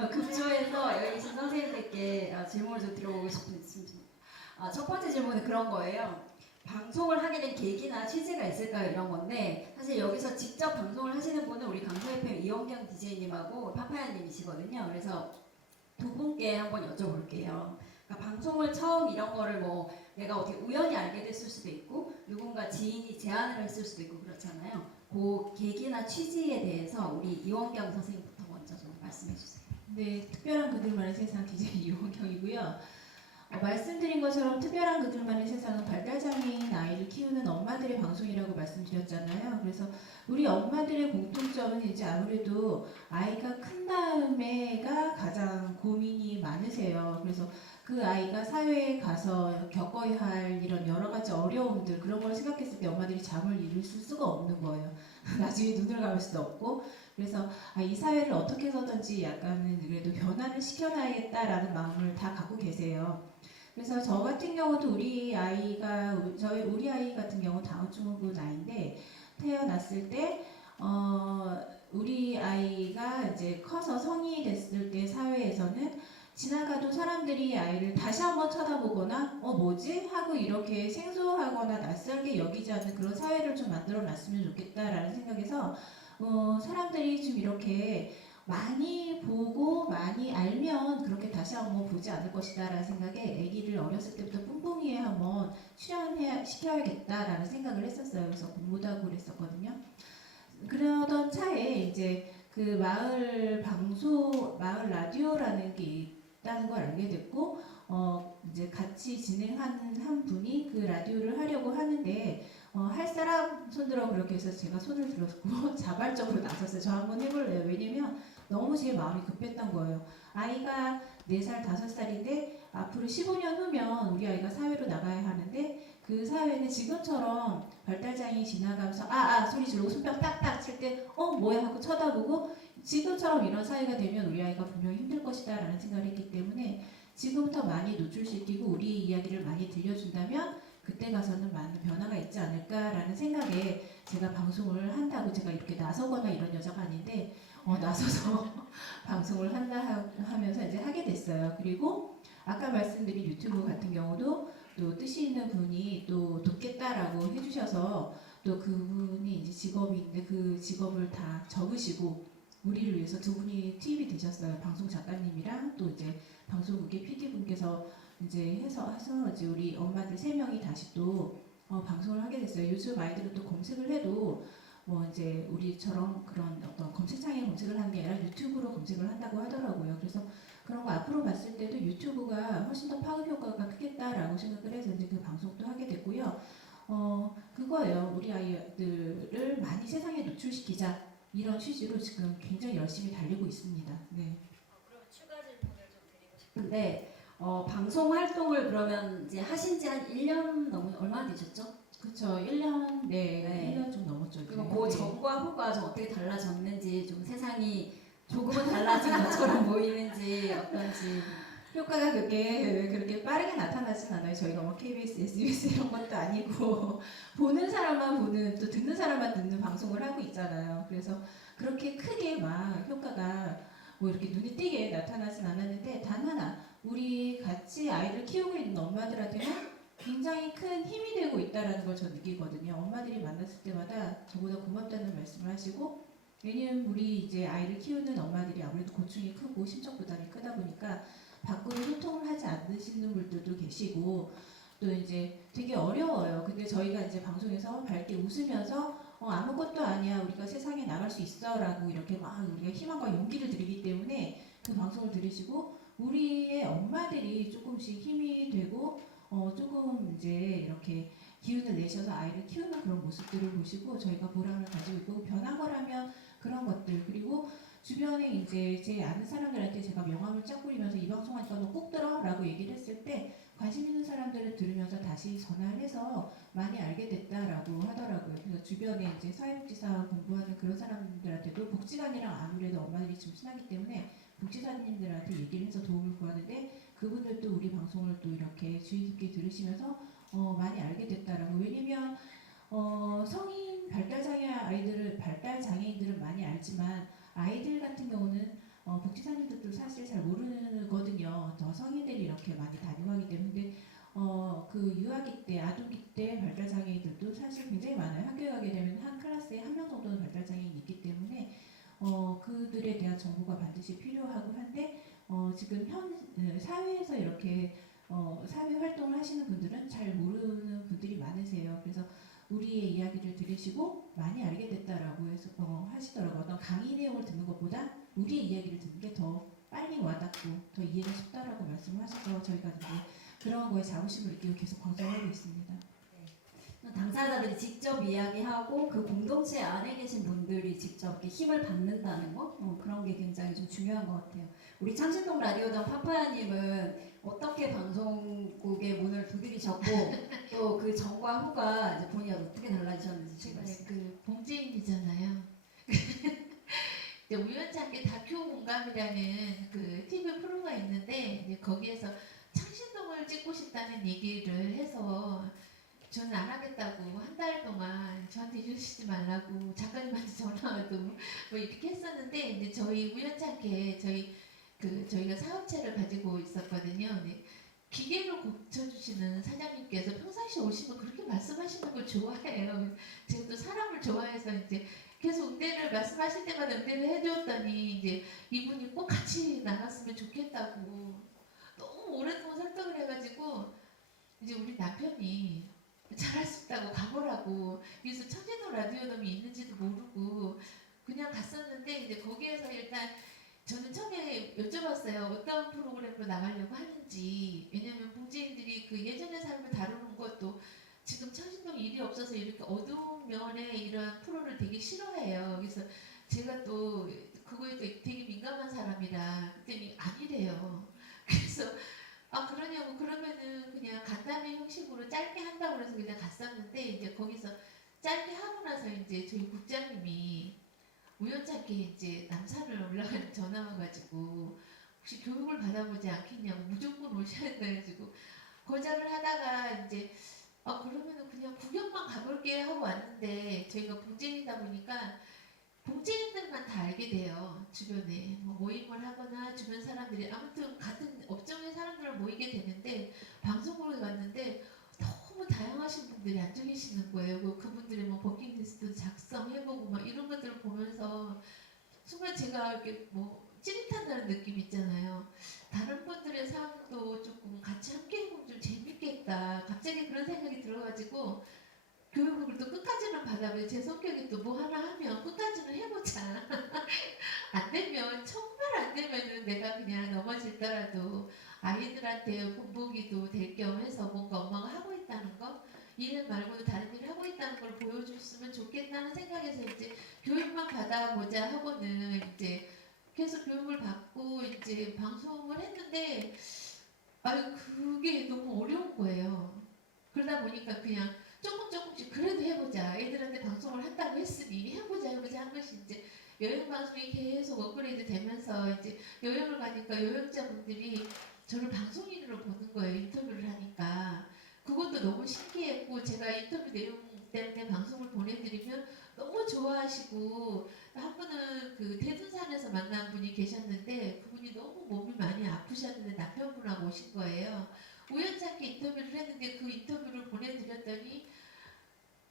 급조해서 여기 계신 선생님들께 질문을 좀 드려보고 싶습니다. 첫 번째 질문은 그런 거예요. 방송을 하게 된 계기나 취지가 있을까요? 이런 건데 사실 여기서 직접 방송을 하시는 분은 우리 강서 FM 이원경 DJ님하고 파파야님이시거든요. 그래서 두 분께 한번 여쭤볼게요. 그러니까 방송을 처음 이런 거를 뭐 내가 어떻게 우연히 알게 됐을 수도 있고 누군가 지인이 제안을 했을 수도 있고 그렇잖아요. 그 계기나 취지에 대해서 우리 이원경 선생님부터 먼저 좀 말씀해 주세요. 네, 특별한 그들만의 세상 DJ 이원경이고요. 말씀드린 것처럼 특별한 그들만의 세상은 발달장애인 아이를 키우는 엄마들의 방송이라고 말씀드렸잖아요. 그래서 우리 엄마들의 공통점은 이제 아무래도 아이가 큰 다음에가 가장 고민이 많으세요. 그래서 그 아이가 사회에 가서 겪어야 할 이런 여러 가지 어려움들 그런 걸 생각했을 때 엄마들이 잠을 이룰 수가 없는 거예요. 나중에 눈을 감을 수도 없고 그래서 이 사회를 어떻게 해서든지 약간은 그래도 변화를 시켜놔야겠다라는 마음을 다 갖고 계세요. 그래서 저 같은 경우도 우리 아이 같은 경우 다운증후군 아이인데 태어났을 때 우리 아이가 이제 커서 성인이 됐을 때 사회에서는 지나가도 사람들이 아이를 다시 한번 쳐다보거나 뭐지? 하고 이렇게 생소하거나 낯설게 여기지 않는 그런 사회를 좀 만들어 놨으면 좋겠다라는 생각에서 사람들이 좀 이렇게 많이 보고 많이 알면 그렇게 다시 한번 보지 않을 것이다 라는 생각에 아기를 어렸을 때부터 뿡뿡이에 한번 출연시켜야겠다라는 생각을 했었어요. 그래서 공부도 하고 그랬었거든요. 그러던 차에 이제 그 마을 라디오라는 게 있다는 걸 알게 됐고 이제 같이 진행하는 한 분이 그 라디오를 하려고 하는데 할 사람 손들어 그렇게 해서 제가 손을 들었고 자발적으로 나섰어요. 저 한번 해볼래요. 왜냐면 너무 제 마음이 급했던 거예요. 아이가 4살, 5살인데 앞으로 15년 후면 우리 아이가 사회로 나가야 하는데 그 사회는 지금처럼 발달장애인이 지나가면서 소리 지르고 손뼉 딱딱 칠 때 뭐야 하고 쳐다보고 지금처럼 이런 사회가 되면 우리 아이가 분명히 힘들 것이다 라는 생각을 했기 때문에 지금부터 많이 노출시키고 우리 이야기를 많이 들려준다면 그때 가서는 많은 변화가 있지 않을까라는 생각에 제가 방송을 한다고 제가 이렇게 나서거나 이런 여자가 아닌데 나서서 방송을 한다 하면서 이제 하게 됐어요. 그리고 아까 말씀드린 유튜브 같은 경우도 또 뜻이 있는 분이 또 돕겠다라고 해주셔서 또 그분이 이제 직업이 있는데 그 직업을 다 적으시고 우리를 위해서 두 분이 투입이 되셨어요. 방송 작가님이랑 또 이제 방송국의 PD분께서 이제 해서 이제 우리 엄마들 3명이 다시 또 방송을 하게 됐어요. 요즘 아이들은 또 검색을 해도 뭐 이제 우리처럼 그런 어떤 검색창에 검색을 하는 게 아니라 유튜브로 검색을 한다고 하더라고요. 그래서 그런 거 앞으로 봤을 때도 유튜브가 훨씬 더 파급 효과가 크겠다라고 생각을 해서 이제 그 방송도 하게 됐고요. 그거예요. 우리 아이들을 많이 세상에 노출시키자 이런 취지로 지금 굉장히 열심히 달리고 있습니다. 네. 그럼 추가 질문을 좀 드리고 싶은데 방송 활동을 그러면 이제 하신 지 한 1년 넘은 얼마나 되셨죠? 그렇죠. 1년 네. 1년 좀 넘었죠. 이제. 그리고 그 네. 전과 후가 좀 어떻게 달라졌는지 좀 세상이 조금은 달라진 것처럼 보이는지 어떤지. 효과가 그렇게 빠르게 나타나진 않아요. 저희가 뭐 KBS, SBS 이런 것도 아니고 보는 사람만 보는 또 듣는 사람만 듣는 방송을 하고 있잖아요. 그래서 그렇게 크게 막 효과가 뭐 이렇게 눈에 띄게 나타나진 않았는데 단 하나 우리 같이 아이를 키우고 있는 엄마들한테는 굉장히 큰 힘이 되고 있다라는 걸 저 느끼거든요. 엄마들이 만났을 때마다 저보다 고맙다는 말씀을 하시고 왜냐면 우리 이제 아이를 키우는 엄마들이 아무래도 고충이 크고 심적 부담이 크다 보니까 밖으로 소통을 하지 않으시는 분들도 계시고 또 이제 되게 어려워요. 근데 저희가 이제 방송에서 밝게 웃으면서 아무것도 아니야 우리가 세상에 나갈 수 있어라고 이렇게 막 우리가 희망과 용기를 드리기 때문에 그 방송을 들으시고 우리의 엄마들이 조금씩 힘이 되고 조금 이제 이렇게 기운을 내셔서 아이를 키우는 그런 모습들을 보시고 저희가 보람을 가지고 있고 변한 거라면 그런 것들 그리고 주변에 이제 제 아는 사람들한테 제가 명함을 쫙 뿌리면서 이 방송하니까 너 꼭 들어라고 얘기를 했을 때 관심 있는 사람들은 들으면서 다시 전화를 해서 많이 알게 됐다라고 하더라고요. 그래서 주변에 이제 사회복지사 공부하는 그런 사람들한테도 복지관이랑 아무래도 엄마들이 좀 친하기 때문에 복지사님들한테 얘기를 해서 도움을 구하는데 그분들도 우리 방송을 또 이렇게 주의 깊게 들으시면서 많이 알게 됐다라고. 왜냐면 성인 발달장애인들은 많이 알지만 아이들 같은 경우는 복지사님들도 사실 잘 모르거든요. 더 성인들이 이렇게 많이 다니고 하기 때문에 그 유아기 때, 아동기 때 발달장애인들도 사실 굉장히 많아요. 학교에 가게 되면 한 클래스에 1명 정도는 발달장애인이 있기 때문에 그들에 대한 정보가 반드시 필요하고 한데 지금 사회에서 이렇게 사회 활동을 하시는 분들은 잘 모르는 분들이 많으세요. 그래서 우리의 이야기를 들으시고 많이 알게 됐다라고 해서 하시더라고요. 어떤 강의 내용을 듣는 것보다 우리의 이야기를 듣는 게 더 빨리 와닿고 더 이해가 쉽다라고 말씀을 하셔서 저희가 이제 그런 거에 자부심을 느끼고 계속 방송하고 있습니다. 당사자들이 직접 이야기하고 그 공동체 안에 계신 분들이 직접 이렇게 힘을 받는다는 거 그런 게 굉장히 좀 중요한 것 같아요. 우리 창신동 라디오당 파파야님은 어떻게 방송국의 문을 두드리셨고 또 그 전과 후가 이제 본인이 어떻게 달라지셨는지 제가 말씀. 그 봉제인이잖아요. 우연찮게 다큐 공감이라는 그 TV 프로가 있는데 이제 거기에서 창신동을 찍고 싶다는 얘기를 해서 저는 안 하겠다고 한 달 동안 저한테 이러시지 말라고 작가님한테 전화와도 뭐 이렇게 했었는데 이제 저희 우연찮게 저희가 사업체를 가지고 있었거든요. 근데 기계를 고쳐주시는 사장님께서 평상시에 오시면 그렇게 말씀하시는 걸 좋아해요. 제가 또 사람을 좋아해서 이제 계속 응대를 말씀하실 때마다 응대를 해주었더니 이제 이분이 꼭 같이 나갔으면 좋겠다고 너무 오랫동안 설득을 해가지고 이제 우리 남편이 잘할 수 있다고 가보라고 그래서 청진동 라디오놈이 있는지도 모르고 그냥 갔었는데 이제 거기에서 일단 저는 처음에 여쭤봤어요. 어떤 프로그램으로 나가려고 하는지. 왜냐면 봉지인들이 그 예전의 삶을 다루는 것도 지금 창신동 일이 없어서 이렇게 어두운 면의 이런 프로를 되게 싫어해요. 그래서 제가 또 그거에 또 되게 민감한 사람이라 그랬더니 아니래요. 그래서 그러냐고 그러면은 그냥 간단한 형식으로 짧게 한다고 그래서 그냥 갔었는데 이제 거기서 짧게 하고 나서 이제 저희 국장님이 우연찮게 이제 남산을 올라가는 전화 와가지고 혹시 교육을 받아보지 않겠냐고 무조건 오셔야 돼가지고 거절을 하다가 이제 그러면은 그냥 구경만 가볼게 하고 왔는데 저희가 봉제인이다 보니까 봉제인들만 다 알게 돼요. 주변에 뭐 모임을 하거나 주변 사람들이 아무튼 같은 업종의 사람들을 모이게 되는데 방송국에 갔는데 너무 다양하신 분들이 앉아 계시는 거예요. 그분들이 뭐 버킷리스트 작성해보고 막 이런 것들을 보면서 순간 제가 이렇게 뭐 찌릿한다는 느낌 있잖아요. 다른 분들의 삶도 조금 같이 함께 해보면 좀 재밌겠다. 갑자기 그런 생각이 들어가지고 교육을 또 끝까지는 받아봐요. 제 성격이 또 뭐 하나 하면 끝까지는 해보자. 안 되면 정말 안 되면은 내가 그냥 넘어질더라도 아이들한테 본보기도 될 겸 해서 뭔가 엄마가 하고 있다는 거, 일 말고도 다른 일을 하고 있다는 걸 보여줬으면 좋겠다는 생각에서 이제 교육만 받아보자 하고는 이제 계속 교육을 받고 이제 방송을 했는데 아유 그게 너무 어려운 거예요. 그러다 보니까 그냥 조금씩 그래도 해보자. 애들한테 방송을 한다고 했으니 해보자 한 것이 이제 여행 방송이 계속 업그레이드 되면서 이제 여행을 가니까 여행자분들이 저를 방송인으로 보는 거예요. 인터뷰를 하니까. 그것도 너무 신기했고 제가 인터뷰 내용 때문에 방송을 보내드리면 너무 좋아하시고 한 분은 그 대둔산에서 만난 분이 계셨는데 그분이 너무 몸이 많이 아프셨는데 남편분하고 오신 거예요. 우연찮게 인터뷰를 했는데 그 인터뷰를 보내드렸더니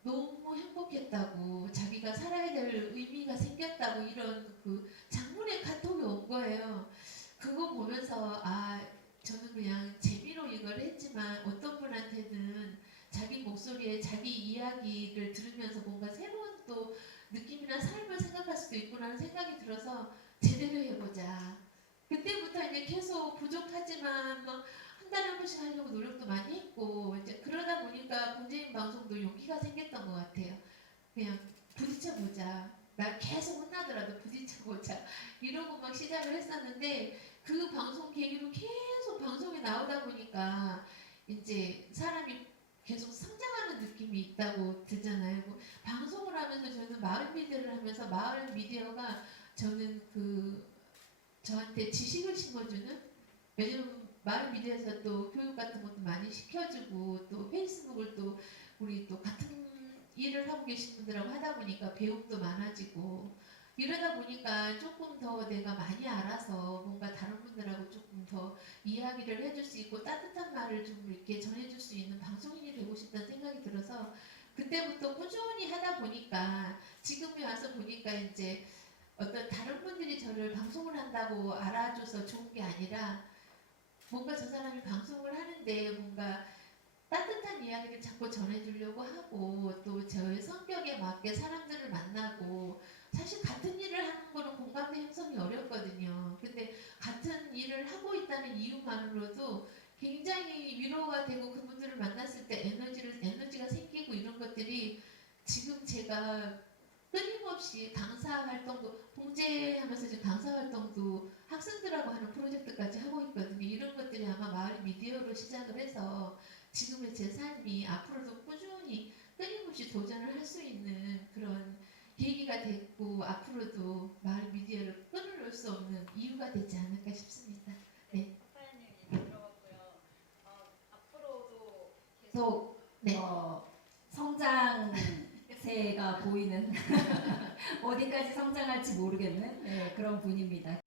너무 행복했다고 자기가 살아야 될 의미가 생겼다고 이런 그 장문의 카톡이 온 거예요. 그거 보면서 아 저는 그냥 재미로 이걸 했지만 어떤 분한테는 자기 목소리에 자기 이야기를 들으면서 뭔가 새로운 또 느낌이나 삶을 생각할 수도 있구나라는 생각이 들어서 제대로 해보자. 그때부터 이제 계속 부족하지만 뭐 한 달에 한 번씩 하려고 노력도 많이 했고 이제 그러다 보니까 본재인 방송도 용기가 생겼던 것 같아요. 그냥 부딪혀보자. 나 계속 혼나더라도 부딪혀보자. 이러고 막 시작을 했었는데 그 방송 계기로 계속 방송에 나오다 보니까 이제 사람이 계속 성장하는 느낌이 있다고 들잖아요. 뭐 방송을 하면서 저는 마을 미디어를 하면서 마을 미디어가 저는 그 저한테 지식을 심어주는 왜냐면 마을 미디어에서 또 교육 같은 것도 많이 시켜주고 또 페이스북을 또 우리 또 같은 일을 하고 계신 분들하고 하다 보니까 배움도 많아지고 이러다 보니까 조금 더 내가 많이 알아서 뭔가 다른 분들하고 조금 더 이야기를 해줄 수 있고 따뜻한 말을 좀 이렇게 전해줄 수 있는 방송인이 되고 싶다는 생각이 들어서 그때부터 꾸준히 하다 보니까 지금에 와서 보니까 이제 어떤 다른 분들이 저를 방송을 한다고 알아줘서 좋은 게 아니라 뭔가 저 사람이 방송을 하는데 뭔가 따뜻한 이야기를 자꾸 전해주려고 하고 또 저의 성격에 맞게 사람들을 만나고 사실 같은 일을 하는 거는 공감대 형성이 어렵거든요. 근데 같은 일을 하고 있다는 이유만으로도 굉장히 위로가 되고 그분들을 만났을 때 에너지가 생기고 이런 것들이 지금 제가 끊임없이 강사 활동도 봉제하면서 지금 강사 활동도 학생들하고 하는 프로젝트까지 하고 있거든요. 이런 것들이 아마 마을 미디어로 시작을 해서 지금의 제 삶이 앞으로도 꾸준히 끊임없이 도전을 할 수 있는 그런 계기가 됐고 앞으로도 마을 미디어를 끊어놓을 수 없는 이유가 되지 않을까 싶습니다. 네. 사연님 얘기 들어봤고요. 앞으로도 계속 네. 성장세가 보이는 어디까지 성장할지 모르겠는 그런 분입니다.